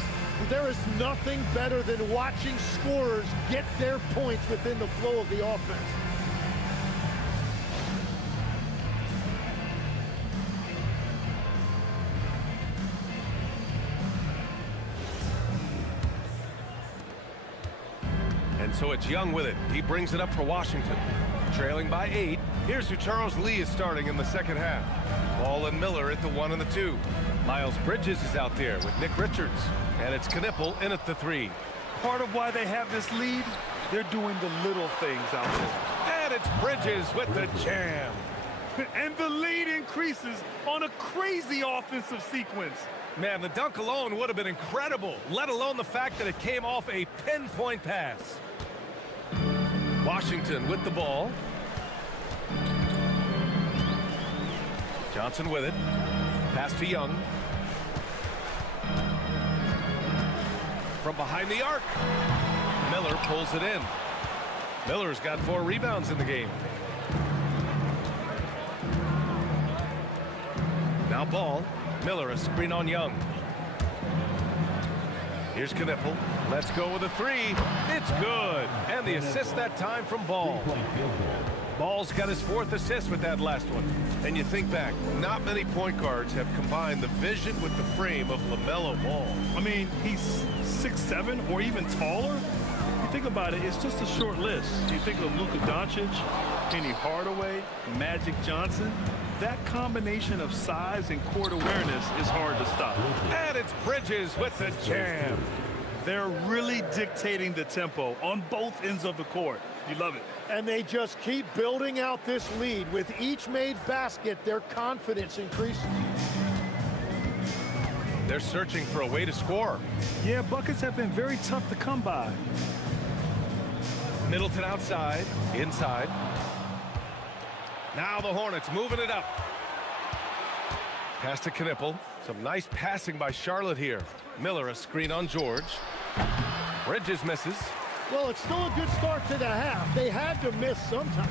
There is nothing better than watching scorers get their points within the flow of the offense. And so it's Young with it. He brings it up for Washington. Trailing by 8. Here's who Charles Lee is starting in the second half. Ball and Miller at the 1 and the 2. Miles Bridges is out there with Nick Richards. And it's Knippel in at the 3. Part of why they have this lead, they're doing the little things out there. And it's Bridges with the jam. And the lead increases on a crazy offensive sequence. Man, the dunk alone would have been incredible, let alone the fact that it came off a pinpoint pass. Washington with the ball. Johnson with it. Pass to Young. From behind the arc. Miller pulls it in. Miller's got 4 rebounds in the game. Now ball. Miller a screen on Young. Here's Knipple. Let's go with a three. It's good. And the assist that time from Ball. Ball's got his 4th assist with that last one. And you think back, not many point guards have combined the vision with the frame of LaMelo Ball. I mean, he's 6'7" or even taller. You think about it, it's just a short list. You think of Luka Doncic, Penny Hardaway, Magic Johnson. That combination of size and court awareness is hard to stop. And it's Bridges with the jam. They're really dictating the tempo on both ends of the court. You love it. And they just keep building out this lead. With each made basket, their confidence increases. They're searching for a way to score. Yeah, buckets have been very tough to come by. Middleton outside, inside. Now the Hornets moving it up. Pass to Knipple. Some nice passing by Charlotte here. Miller a screen on George. Bridges misses. Well, it's still a good start to the half. They had to miss sometime.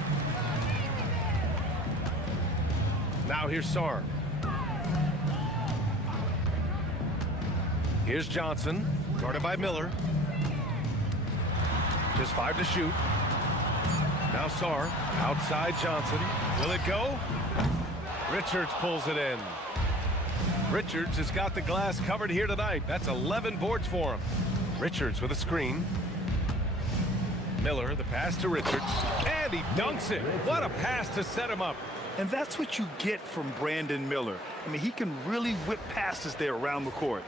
Now here's Sarr. Here's Johnson, guarded by Miller. Just 5 to shoot. Now Sarr, outside Johnson. Will it go? Richards pulls it in. Richards has got the glass covered here tonight. That's 11 boards for him. Richards with a screen. Miller, the pass to Richards, and he dunks it. What a pass to set him up. And that's what you get from Brandon Miller. I mean, he can really whip passes there around the court.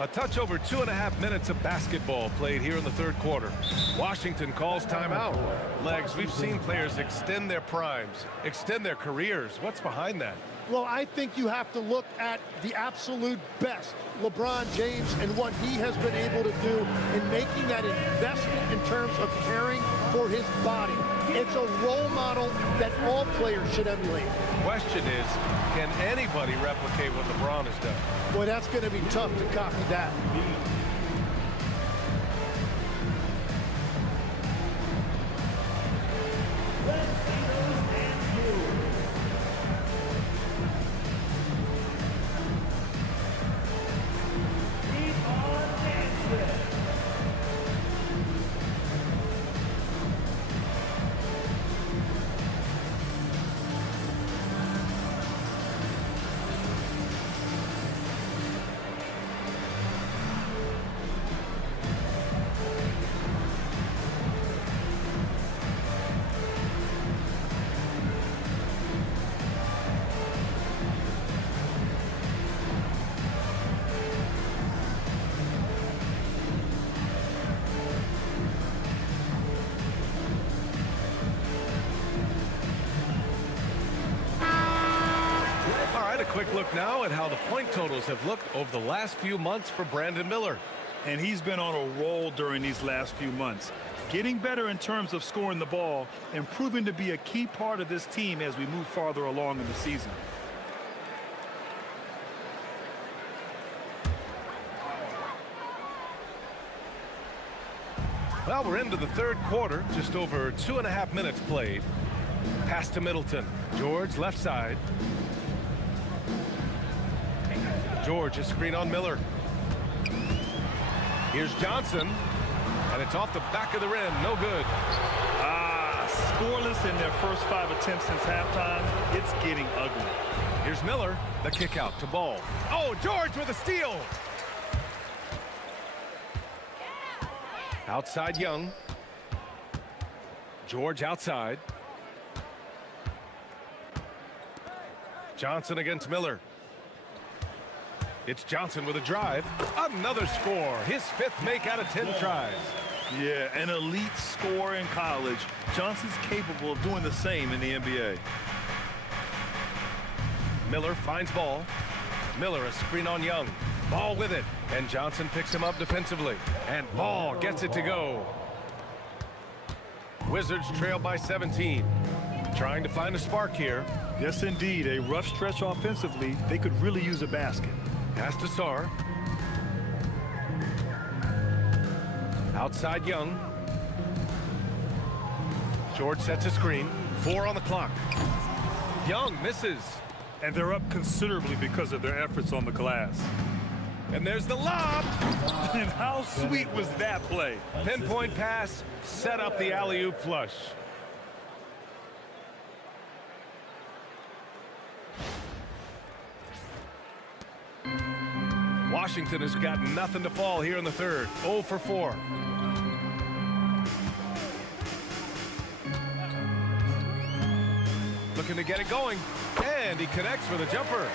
A touch over 2.5 minutes of basketball played here in the 3rd quarter. Washington calls timeout. Legs, we've seen players extend their primes, extend their careers. What's behind that? Well, I think you have to look at the absolute best, LeBron James, and what he has been able to do in making that investment in terms of caring for his body. It's a role model that all players should emulate. Question is, can anybody replicate what LeBron has done? Boy, that's going to be tough to copy that. Quick look now at how the point totals have looked over the last few months for Brandon Miller. And he's been on a roll during these last few months. Getting better in terms of scoring the ball and proving to be a key part of this team as we move farther along in the season. Well, we're into the 3rd quarter, just over 2.5 minutes played. Pass to Middleton. George left side. George, a screen on Miller. Here's Johnson, and it's off the back of the rim. No good. Scoreless in their first 5 attempts since halftime. It's getting ugly. Here's Miller, the kick out to Ball. Oh, George with a steal. Outside Young. George outside. Johnson against Miller. It's Johnson with a drive. Another score. His 5th make out of 10 tries. Yeah, an elite scorer in college. Johnson's capable of doing the same in the NBA. Miller finds Ball. Miller a screen on Young. Ball with it. And Johnson picks him up defensively. And Ball gets it to go. Wizards trail by 17. Trying to find a spark here. Yes, indeed. A rough stretch offensively. They could really use a basket. Pass to Sarr. Outside Young. George sets a screen. 4 on the clock. Young misses. And they're up considerably because of their efforts on the glass. And there's the lob. And how sweet was that play? Pinpoint pass, set up the alley-oop flush. Washington has got nothing to fall here in the third. 0 for 4. Looking to get it going, and he connects with a jumper.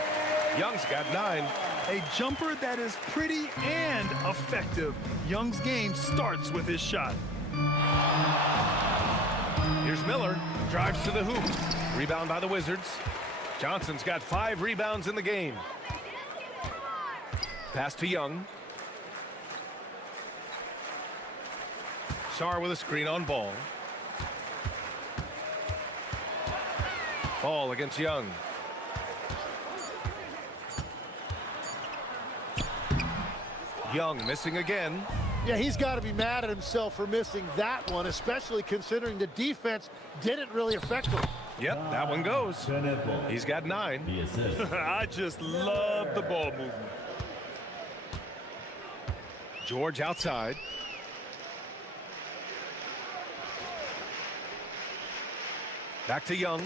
Young's got 9. A jumper that is pretty and effective. Young's game starts with his shot. Here's Miller, drives to the hoop. Rebound by the Wizards. Johnson's got 5 rebounds in the game. Pass to Young. Sarr with a screen on Ball. Ball against Young. Young missing again. Yeah, he's got to be mad at himself for missing that one, especially considering the defense didn't really affect him. Yep, that one goes. He's got 9. I just love the ball movement. George outside. Back to Young.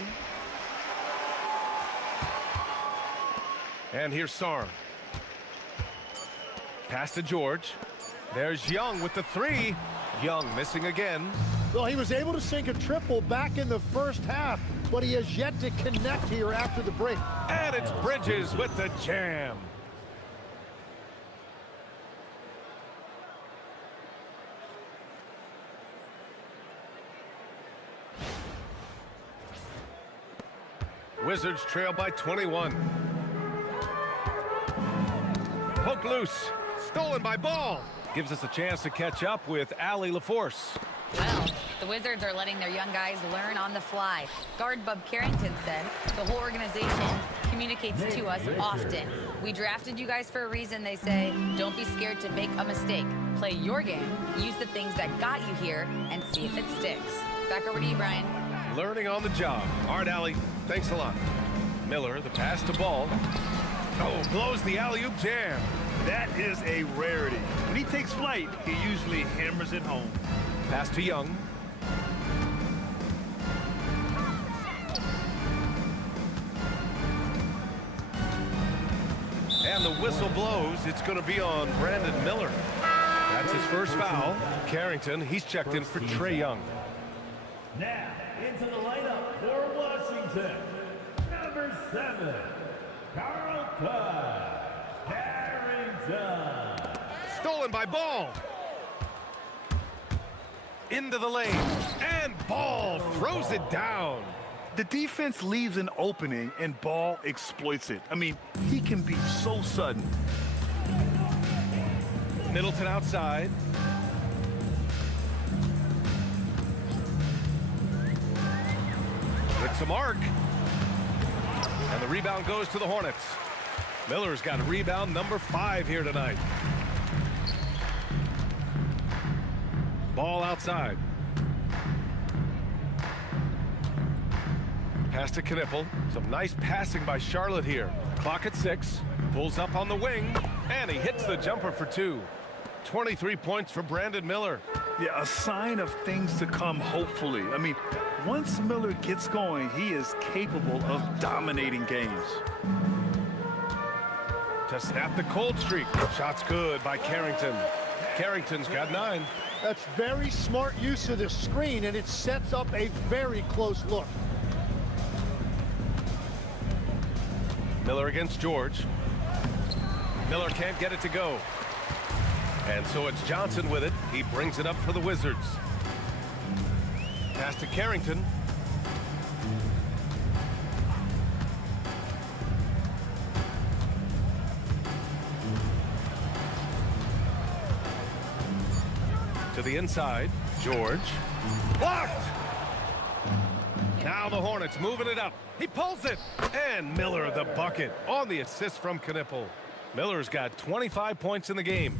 And here's Sarr. Pass to George. There's Young with the 3. Young missing again. Well, he was able to sink a triple back in the first half, but he has yet to connect here after the break. And it's Bridges with the jam. Wizards trail by 21. Poked loose. Stolen by Ball. Gives us a chance to catch up with Allie LaForce. Well, the Wizards are letting their young guys learn on the fly. Guard Bub Carrington said the whole organization communicates to us often. We drafted you guys for a reason, they say. Don't be scared to make a mistake. Play your game, use the things that got you here, and see if it sticks. Back over to you, Brian. Learning on the job. All right, Allie. Thanks a lot. Miller, the pass to Ball. Oh, blows the alley-oop jam. That is a rarity. When he takes flight, he usually hammers it home. Pass to Young. And the whistle blows. It's going to be on Brandon Miller. That's his first foul. Carrington, he's checked in for Trae Young. Now, into the lineup for Washington, number 7, Carl Carrington. Stolen by Ball. Into the lane. And Ball throws it down. The defense leaves an opening, and Ball exploits it. I mean, he can be so sudden. Middleton outside. With some arc. And the rebound goes to the Hornets. Miller's got rebound number 5 here tonight. Ball outside. Pass to Knipple. Some nice passing by Charlotte here. Clock at 6. Pulls up on the wing. And he hits the jumper for 2. 23 points for Brandon Miller. Yeah, a sign of things to come, hopefully. I mean, once Miller gets going, he is capable of dominating games. To snap the cold streak. Shot's good by Carrington. Carrington's got 9. That's very smart use of the screen, and it sets up a very close look. Miller against George. Miller can't get it to go. And so it's Johnson with it. He brings it up for the Wizards. Pass to Carrington. To the inside. George. Blocked! Now the Hornets moving it up. He pulls it. And Miller the bucket on the assist from Knipple. Miller's got 25 points in the game.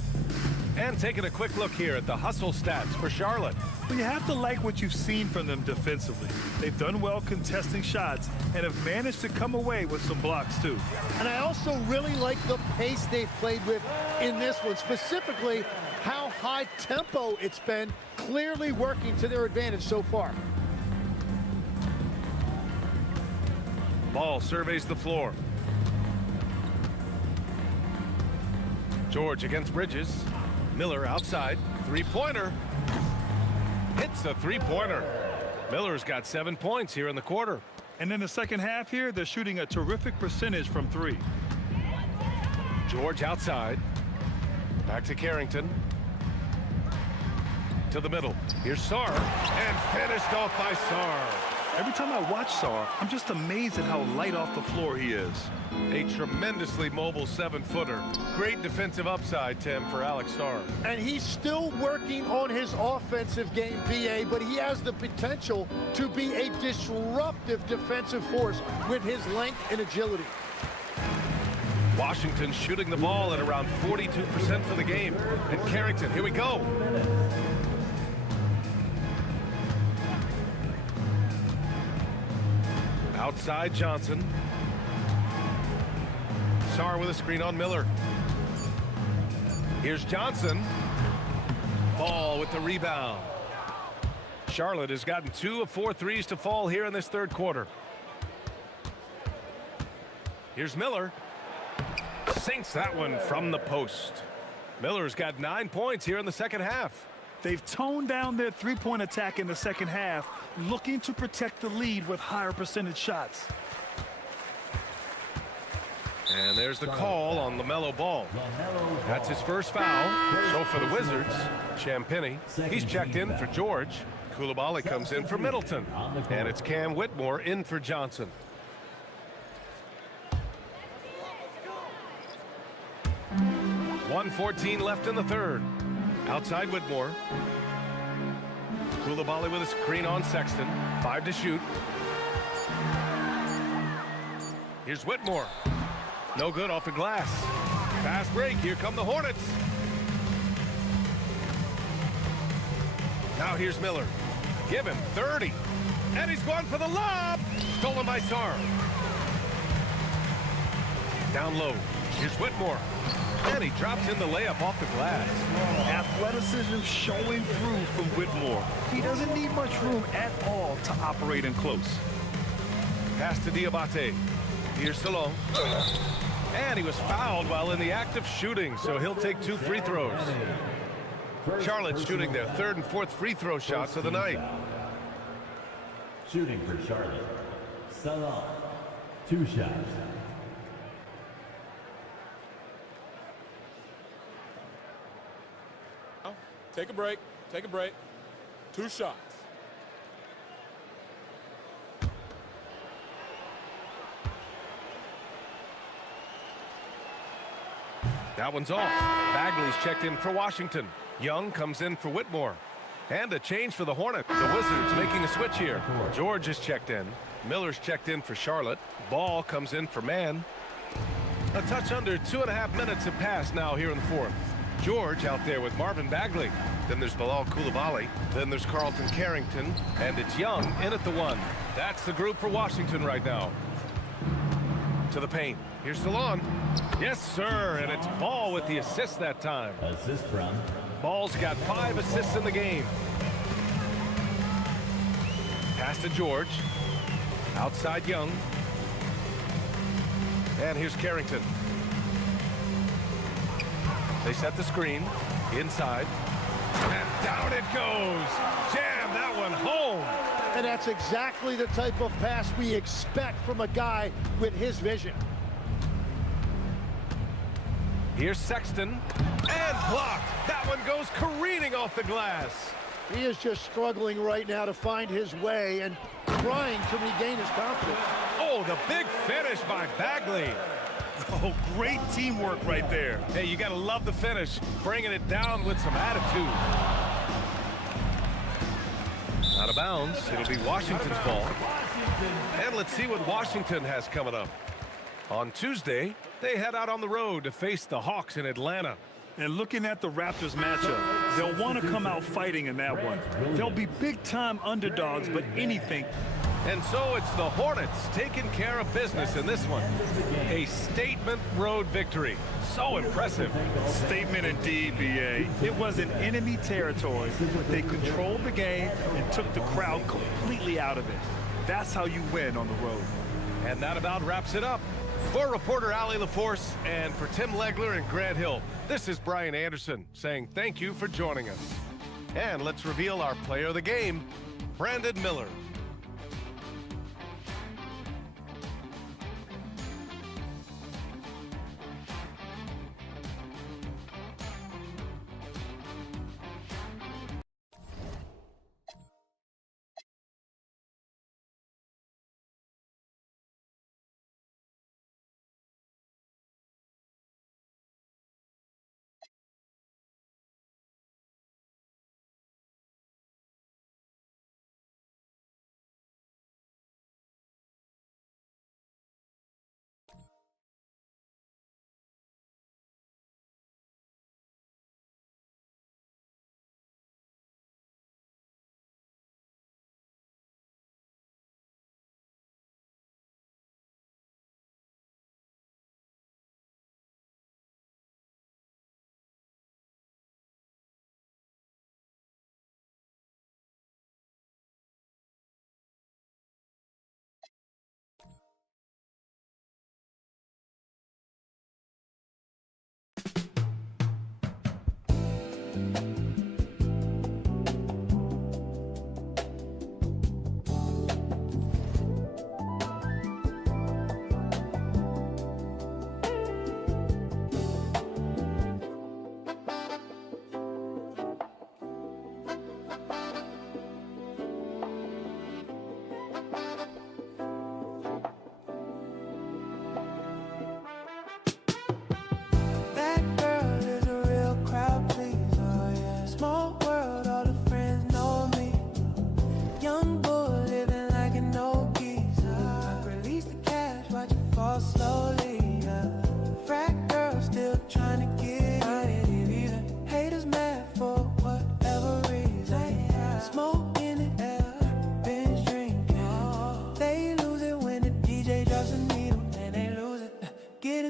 And taking a quick look here at the hustle stats for Charlotte. But you have to like what you've seen from them defensively. They've done well contesting shots and have managed to come away with some blocks too. And I also really like the pace they've played with in this one, specifically how high tempo it's been, clearly working to their advantage so far. Ball surveys the floor. George against Bridges. Miller outside. Three-pointer. Hits a three-pointer. Miller's got 7 points here in the quarter. And in the second half here, they're shooting a terrific percentage from three. George outside. Back to Carrington. To the middle. Here's Sarr. And finished off by Sarr. Every time I watch Sarr, I'm just amazed at how light off the floor he is. A tremendously mobile 7-footer. Great defensive upside, Tim, for Alex Sarr. And he's still working on his offensive game, BA, but he has the potential to be a disruptive defensive force with his length and agility. Washington shooting the ball at around 42% for the game. And Carrington, here we go. Outside Johnson. Sarr with a screen on Miller. Here's Johnson. Ball with the rebound. Charlotte has gotten 2 of 4 threes to fall here in this third quarter. Here's Miller. Sinks that one from the post. Miller's got 9 points here in the second half. They've toned down their three-point attack in the second half, looking to protect the lead with higher percentage shots. And there's the call on LaMelo Ball. That's his first foul. So for the Wizards, Champagnie, he's checked in for George. Coulibaly comes in for Middleton. And it's Cam Whitmore in for Johnson. .114 left in the third. Outside Whitmore. Coulibaly with a screen on Sexton. 5 to shoot. Here's Whitmore. No good off the glass. Fast break. Here come the Hornets. Now here's Miller. Give him 30. And he's going for the lob. Stolen by Sarr. Down low. Here's Whitmore. And he drops in the layup off the glass. Athleticism showing through from Whitmore. He doesn't need much room at all to operate in close. Pass to Diabate. Here's Salon. And he was fouled while in the act of shooting, so he'll take 2 free throws. Charlotte shooting their 3rd and 4th free throw shots of the night. Shooting for Charlotte. Salon. 2 shots. Take a break. Take a break. 2 shots. That one's off. Bagley's checked in for Washington. Young comes in for Whitmore. And a change for the Hornets. The Wizards making a switch here. George is checked in. Miller's checked in for Charlotte. Ball comes in for Mann. A touch under 2.5 minutes have passed now here in the fourth. George out there with Marvin Bagley. Then there's Bilal Coulibaly. Then there's Carlton Carrington. And it's Young in at the 1. That's the group for Washington right now. To the paint. Here's Salon. Yes, sir. And it's Ball with the assist that time. Assist from. Ball's got 5 assists in the game. Pass to George. Outside Young. And here's Carrington. They set the screen. Inside. And down it goes. Jam that one home. And that's exactly the type of pass we expect from a guy with his vision. Here's Sexton. And blocked. That one goes careening off the glass. He is just struggling right now to find his way and trying to regain his confidence. Oh, the big finish by Bagley. Oh, great teamwork right there. Hey, you got to love the finish. Bringing it down with some attitude. Out of bounds. It'll be Washington's ball. And let's see what Washington has coming up. On Tuesday, they head out on the road to face the Hawks in Atlanta. And looking at the Raptors matchup, they'll want to come out fighting in that one. They'll be big-time underdogs, but anything. And so it's the Hornets taking care of business in this one. A statement road victory. So impressive. Statement indeed, B.A. It was in enemy territory. They controlled the game and took the crowd completely out of it. That's how you win on the road. And that about wraps it up. For reporter Allie LaForce and for Tim Legler and Grant Hill, this is Brian Anderson saying thank you for joining us. And let's reveal our player of the game, Brandon Miller.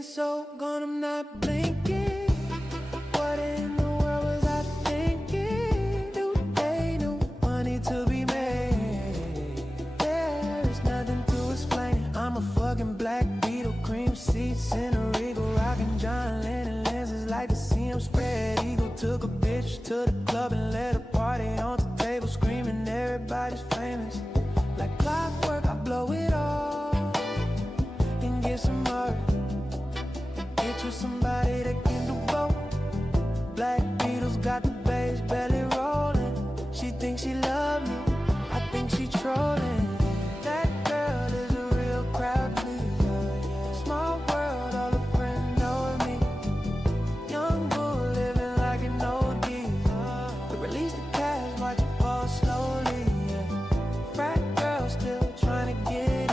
So gone, I'm not blinking. What in the world was I thinking? New day, new money to be made. There's nothing to explain. I'm a fucking black beetle, cream seats in a Regal, rocking John Lennon lenses, like to see him spread eagle. Took a bitch to the club and let a party on the table, screaming everybody's famous. Like clockwork, I blow it all and get some more. Get you somebody that can do both. Black Beatles got the bass belly rolling. She thinks she loves me, I think she trolling. That girl is a real crowd pleaser, yeah. Small world, all her friends know me. Young bull living like an old geezer. But release the cash, watch it fall slowly, yeah. Frat girl still trying to get in.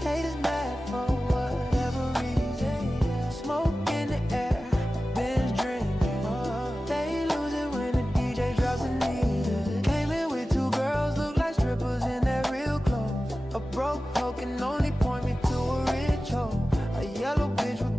Haters mad for whatever reason. Smoke in the air, binge drinking. They lose it when the DJ drops a needle. Came in with two girls, look like strippers in their real clothes. A broke hoe can only point me to a rich hoe. A yellow bitch with